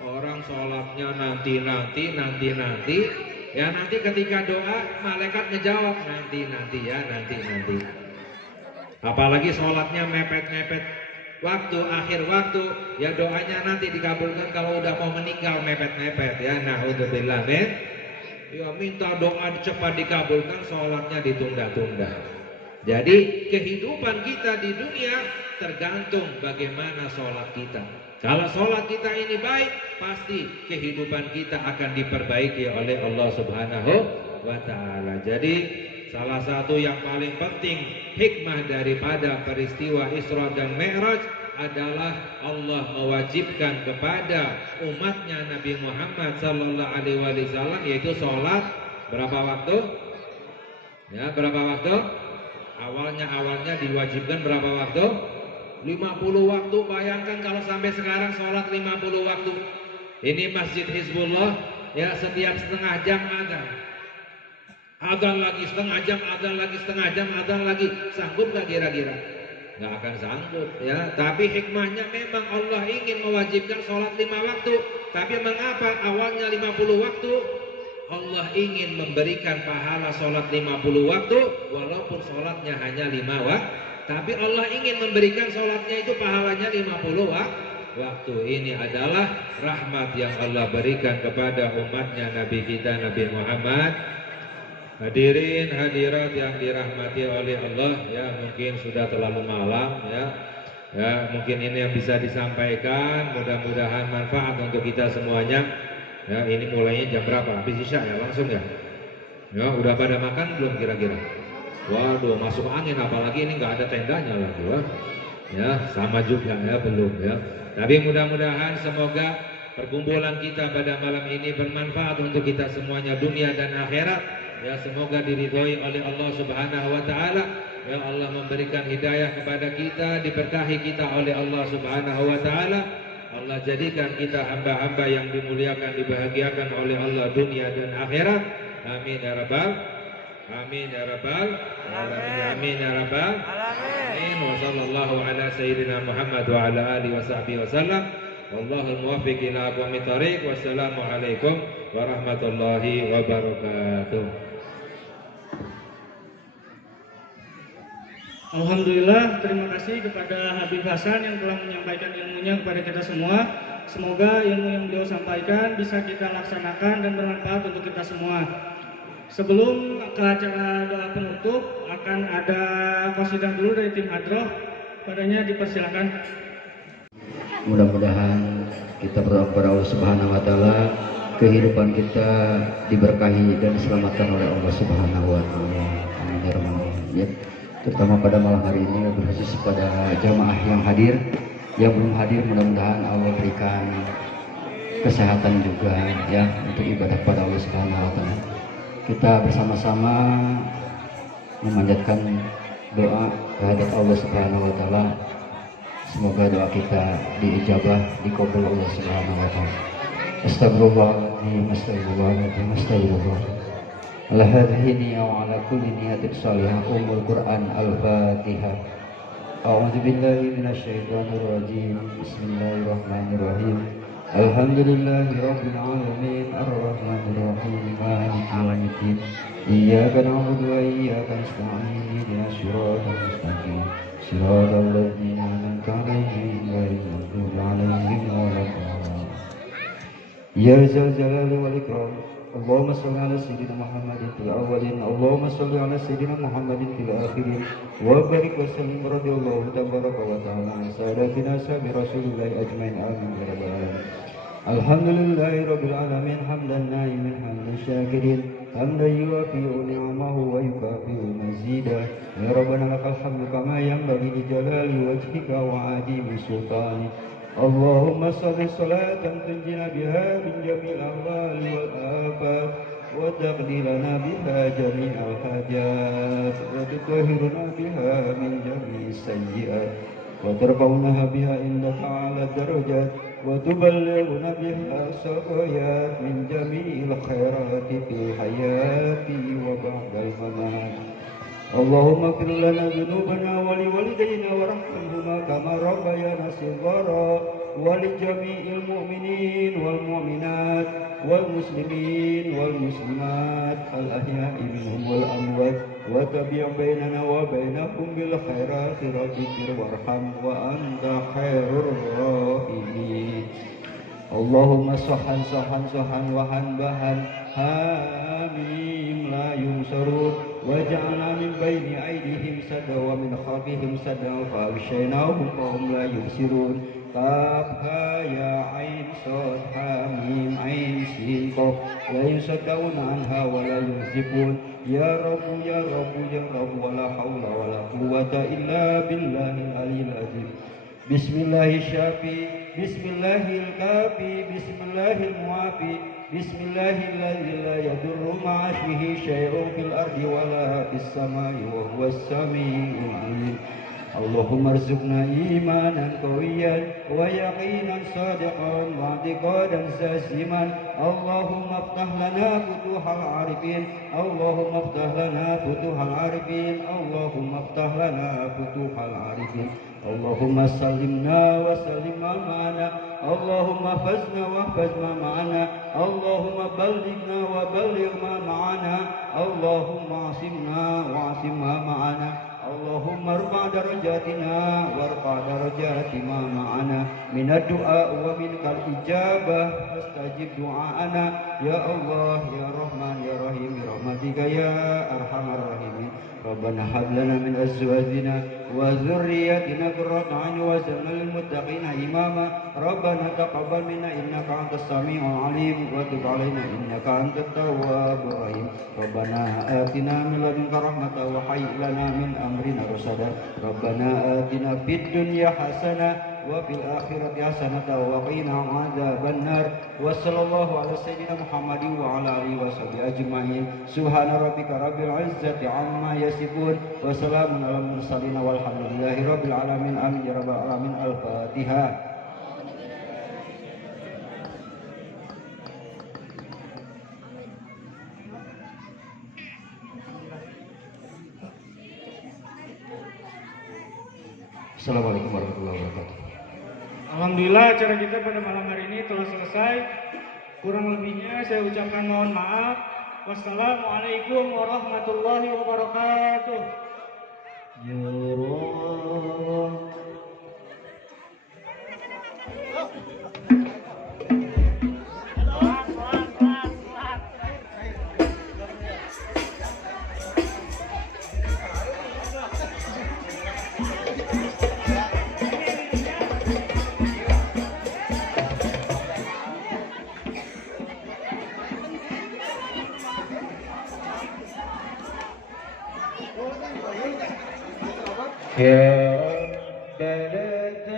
Orang sholatnya nanti. Ya nanti ketika doa malaikat ngejawab nanti. Apalagi sholatnya mepet waktu, akhir waktu, ya doanya nanti dikabulkan kalau udah mau meninggal, mepet ya. Naudzubillah min. Ya minta doa cepat dikabulkan, sholatnya ditunda-tunda. Jadi kehidupan kita di dunia tergantung bagaimana sholat kita. Kalau sholat kita ini baik, pasti kehidupan kita akan diperbaiki oleh Allah Subhanahu wa Ta'ala. Jadi salah satu yang paling penting hikmah daripada peristiwa Isra dan Mi'raj adalah Allah mewajibkan kepada umatnya Nabi Muhammad sallallahu alaihi wasallam yaitu sholat berapa waktu? Ya, berapa waktu? Awalnya diwajibkan berapa waktu? 50 waktu. Bayangkan kalau sampai sekarang sholat 50 waktu. Ini Masjid Hizbullah ya, setiap setengah jam adzan lagi setengah jam, adzan lagi setengah jam, adzan lagi. Sanggup gak kira-kira? Gak akan sanggup ya. Tapi hikmahnya memang Allah ingin mewajibkan sholat 5 waktu. Tapi mengapa awalnya 50 waktu? Allah ingin memberikan pahala sholat 50 waktu walaupun sholatnya hanya 5 waktu. Tapi Allah ingin memberikan sholatnya itu pahalanya 50 waktu. Ini adalah rahmat yang Allah berikan kepada umatnya Nabi kita Nabi Muhammad. Hadirin hadirat yang dirahmati oleh Allah ya, mungkin sudah terlalu malam ya. Ya, mungkin ini yang bisa disampaikan, mudah-mudahan manfaat untuk kita semuanya. Ya, ini mulainya jam berapa? Habis isya ya, langsung ya. Ya, udah pada makan belum kira-kira? Waduh, masuk angin, apalagi ini nggak ada tendanya lagi. Wah. Ya, sama juga ya, belum ya. Tapi mudah-mudahan semoga perkumpulan kita pada malam ini bermanfaat untuk kita semuanya dunia dan akhirat. Ya, semoga diridhoi oleh Allah Subhanahu wa Ta'ala. Ya, Allah memberikan hidayah kepada kita, diberkahi kita oleh Allah Subhanahu wa Ta'ala. Allah jadikan kita hamba-hamba yang dimuliakan, dibahagiakan oleh Allah dunia dan akhirat. Amin ya rabbal amin ya rabbal alamin. Amin ya rabbal alamin. Wa sallallahu ala sayyidina Muhammad wa ala alihi wa sahbihi wasallam. Wallahul muwaffiq ila aqwamit thariq. Wassalamu alaikum warahmatullahi wabarakatuh. Alhamdulillah, terima kasih kepada Habib Hasan yang telah menyampaikan ilmunya kepada kita semua. Semoga ilmu yang beliau sampaikan bisa kita laksanakan dan bermanfaat untuk kita semua. Sebelum ke acara doa penutup, akan ada qasidah dulu dari tim Hadroh. Padanya dipersilakan. Mudah-mudahan kita berdoa kepada Allah Subhanahu wa Ta'ala, kehidupan kita diberkahi dan diselamatkan oleh Allah Subhanahu wa Ta'ala. Amin ya rabbal alamin. Terutama pada malam hari ini, khusus pada jamaah yang hadir, yang belum hadir, mudah-mudahan Allah berikan kesehatan juga ya untuk ibadah pada Allah Subhanahu wa Ta'ala. Kita bersama-sama memanjatkan doa kehadirat Allah Subhanahu wa Ta'ala. Semoga doa kita diijabah, dikabul Allah Subhanahu wa Ta'ala. Astagfirullahaladzim, astagfirullahaladzim, astagfirullahaladzim. Ala hadhihi wa ala kulli niyatin salihah. Umul Quran Al-Fatihah. A'udzu billahi minasy syaithanir rajim. Bismillahirrahmanirrahim. Alhamdulillahi rabbil alamin arrahmanir rahim maliki yaumiddin. Iyyaka na'budu wa iyyaka nasta'in. Ihdinas siratal mustaqim. Siratal ladzina an'amta 'alaihim ghairil maghdubi 'alaihim waladdallin. Ya zal jalali wal ikram. Allahumma salli ala sayyidina Muhammadin fil awwalin, Allahumma salli ala sayyidina Muhammadin fil akhirin, wa barik wa sallim radhiyallahu tabaraka wa ta'ala an sadatina sahabi Rasulillah ajmain. Amin ya rabbal alamin. Alhamdulillahi rabbil alamin hamdan na'imin hamdan syakirin hamdan yuwafi'u ni'amahu wa yukafi'u mazidah. Ya rabbana lakal hamdu kama yanbaghi li jalali wajhika wa 'azimi sultanik. Allahumma salli salatan tunjina biha min jami'il ahwali wal afat wa taqdi lana biha jami'al hajat wa tutahhiruna biha min jami'is sayyi'at wa tarfa'una biha indaka 'ala darajat wa tuballighuna biha saqayat min jami'il khairati fil hayati wa ba'dal mamat. Allahumma ighfir lana dhunubana wa liwalidayna warhamhuma kama rabbayana shighara wa li jami'il mu'minin wal mu'minat wal muslimin wal muslimat al ahya'i minhum wal amwat wa tabi' bainana wa bainahum bil khairati rabbir warham wa anta khairur rahimin. Allahumma sahhan sahhan sahhan wa han bahan hamim لا ينصرون وجعلنا من بين أيديهم سدا ومن خلفهم سدا فأغشيناهم فهم لا يبصرون كافها يا عين صاد حاميم عين سين قاف لا يصدقون عنها ولا ينزفون يا رب يا رب يا رب ولا حول ولا قوة إلا بالله العلي العظيم بسم الله الشافي بسم الله الكافي بسم الله المعافي بسم الله الذي لا يضر مع اسمه شيء في الأرض ولا في السماء وهو السميع العليم اللهم ارزقنا إيمانا قويا ويقينا صادقا واعتقادا جازما اللهم افتح لنا فتوح العارفين اللهم افتح لنا فتوح العارفين اللهم افتح لنا فتوح العارفين اللهم سلمنا وسلم ما معنا اللهم احفظنا واحفظ ما معنا اللهم بلغنا وبلغ ما معنا اللهم اعصمنا واعصم ما معنا اللهم ارفع درجاتنا وارفع درجات ما معنا من الدعاء ومنك الإجابة فاستجب دعاءنا يا الله يا رحمن يا رحيم برحمتك يا أرحم الراحمين ربنا هب لنا من أزواجنا وذرياتنا قرة أعين واجعلنا للمتقين إماما ربنا تقبل منا إنك أنت السميع العليم وتب علينا إنك أنت التواب الرحيم ربنا آتنا من لدنك رحمة وهيئ لنا من أمرنا رشدا ربنا آتنا في الدنيا حسنة وفي الآخرة حسنة وقنا عذاب النار وصلى الله على سيدنا محمد وعلى آله وصحبه أجمعين سبحان ربك رب العزة عما يصفون وسلام على المرسلين والحمد لله رب العالمين آمين يا رب العالمين الفاتحة. Assalamualaikum warahmatullahi wabarakatuh. Alhamdulillah acara kita pada malam hari ini telah selesai. Kurang lebihnya saya ucapkan mohon maaf. Wassalamualaikum warahmatullahi wabarakatuh. Ya Allah. يا ربنا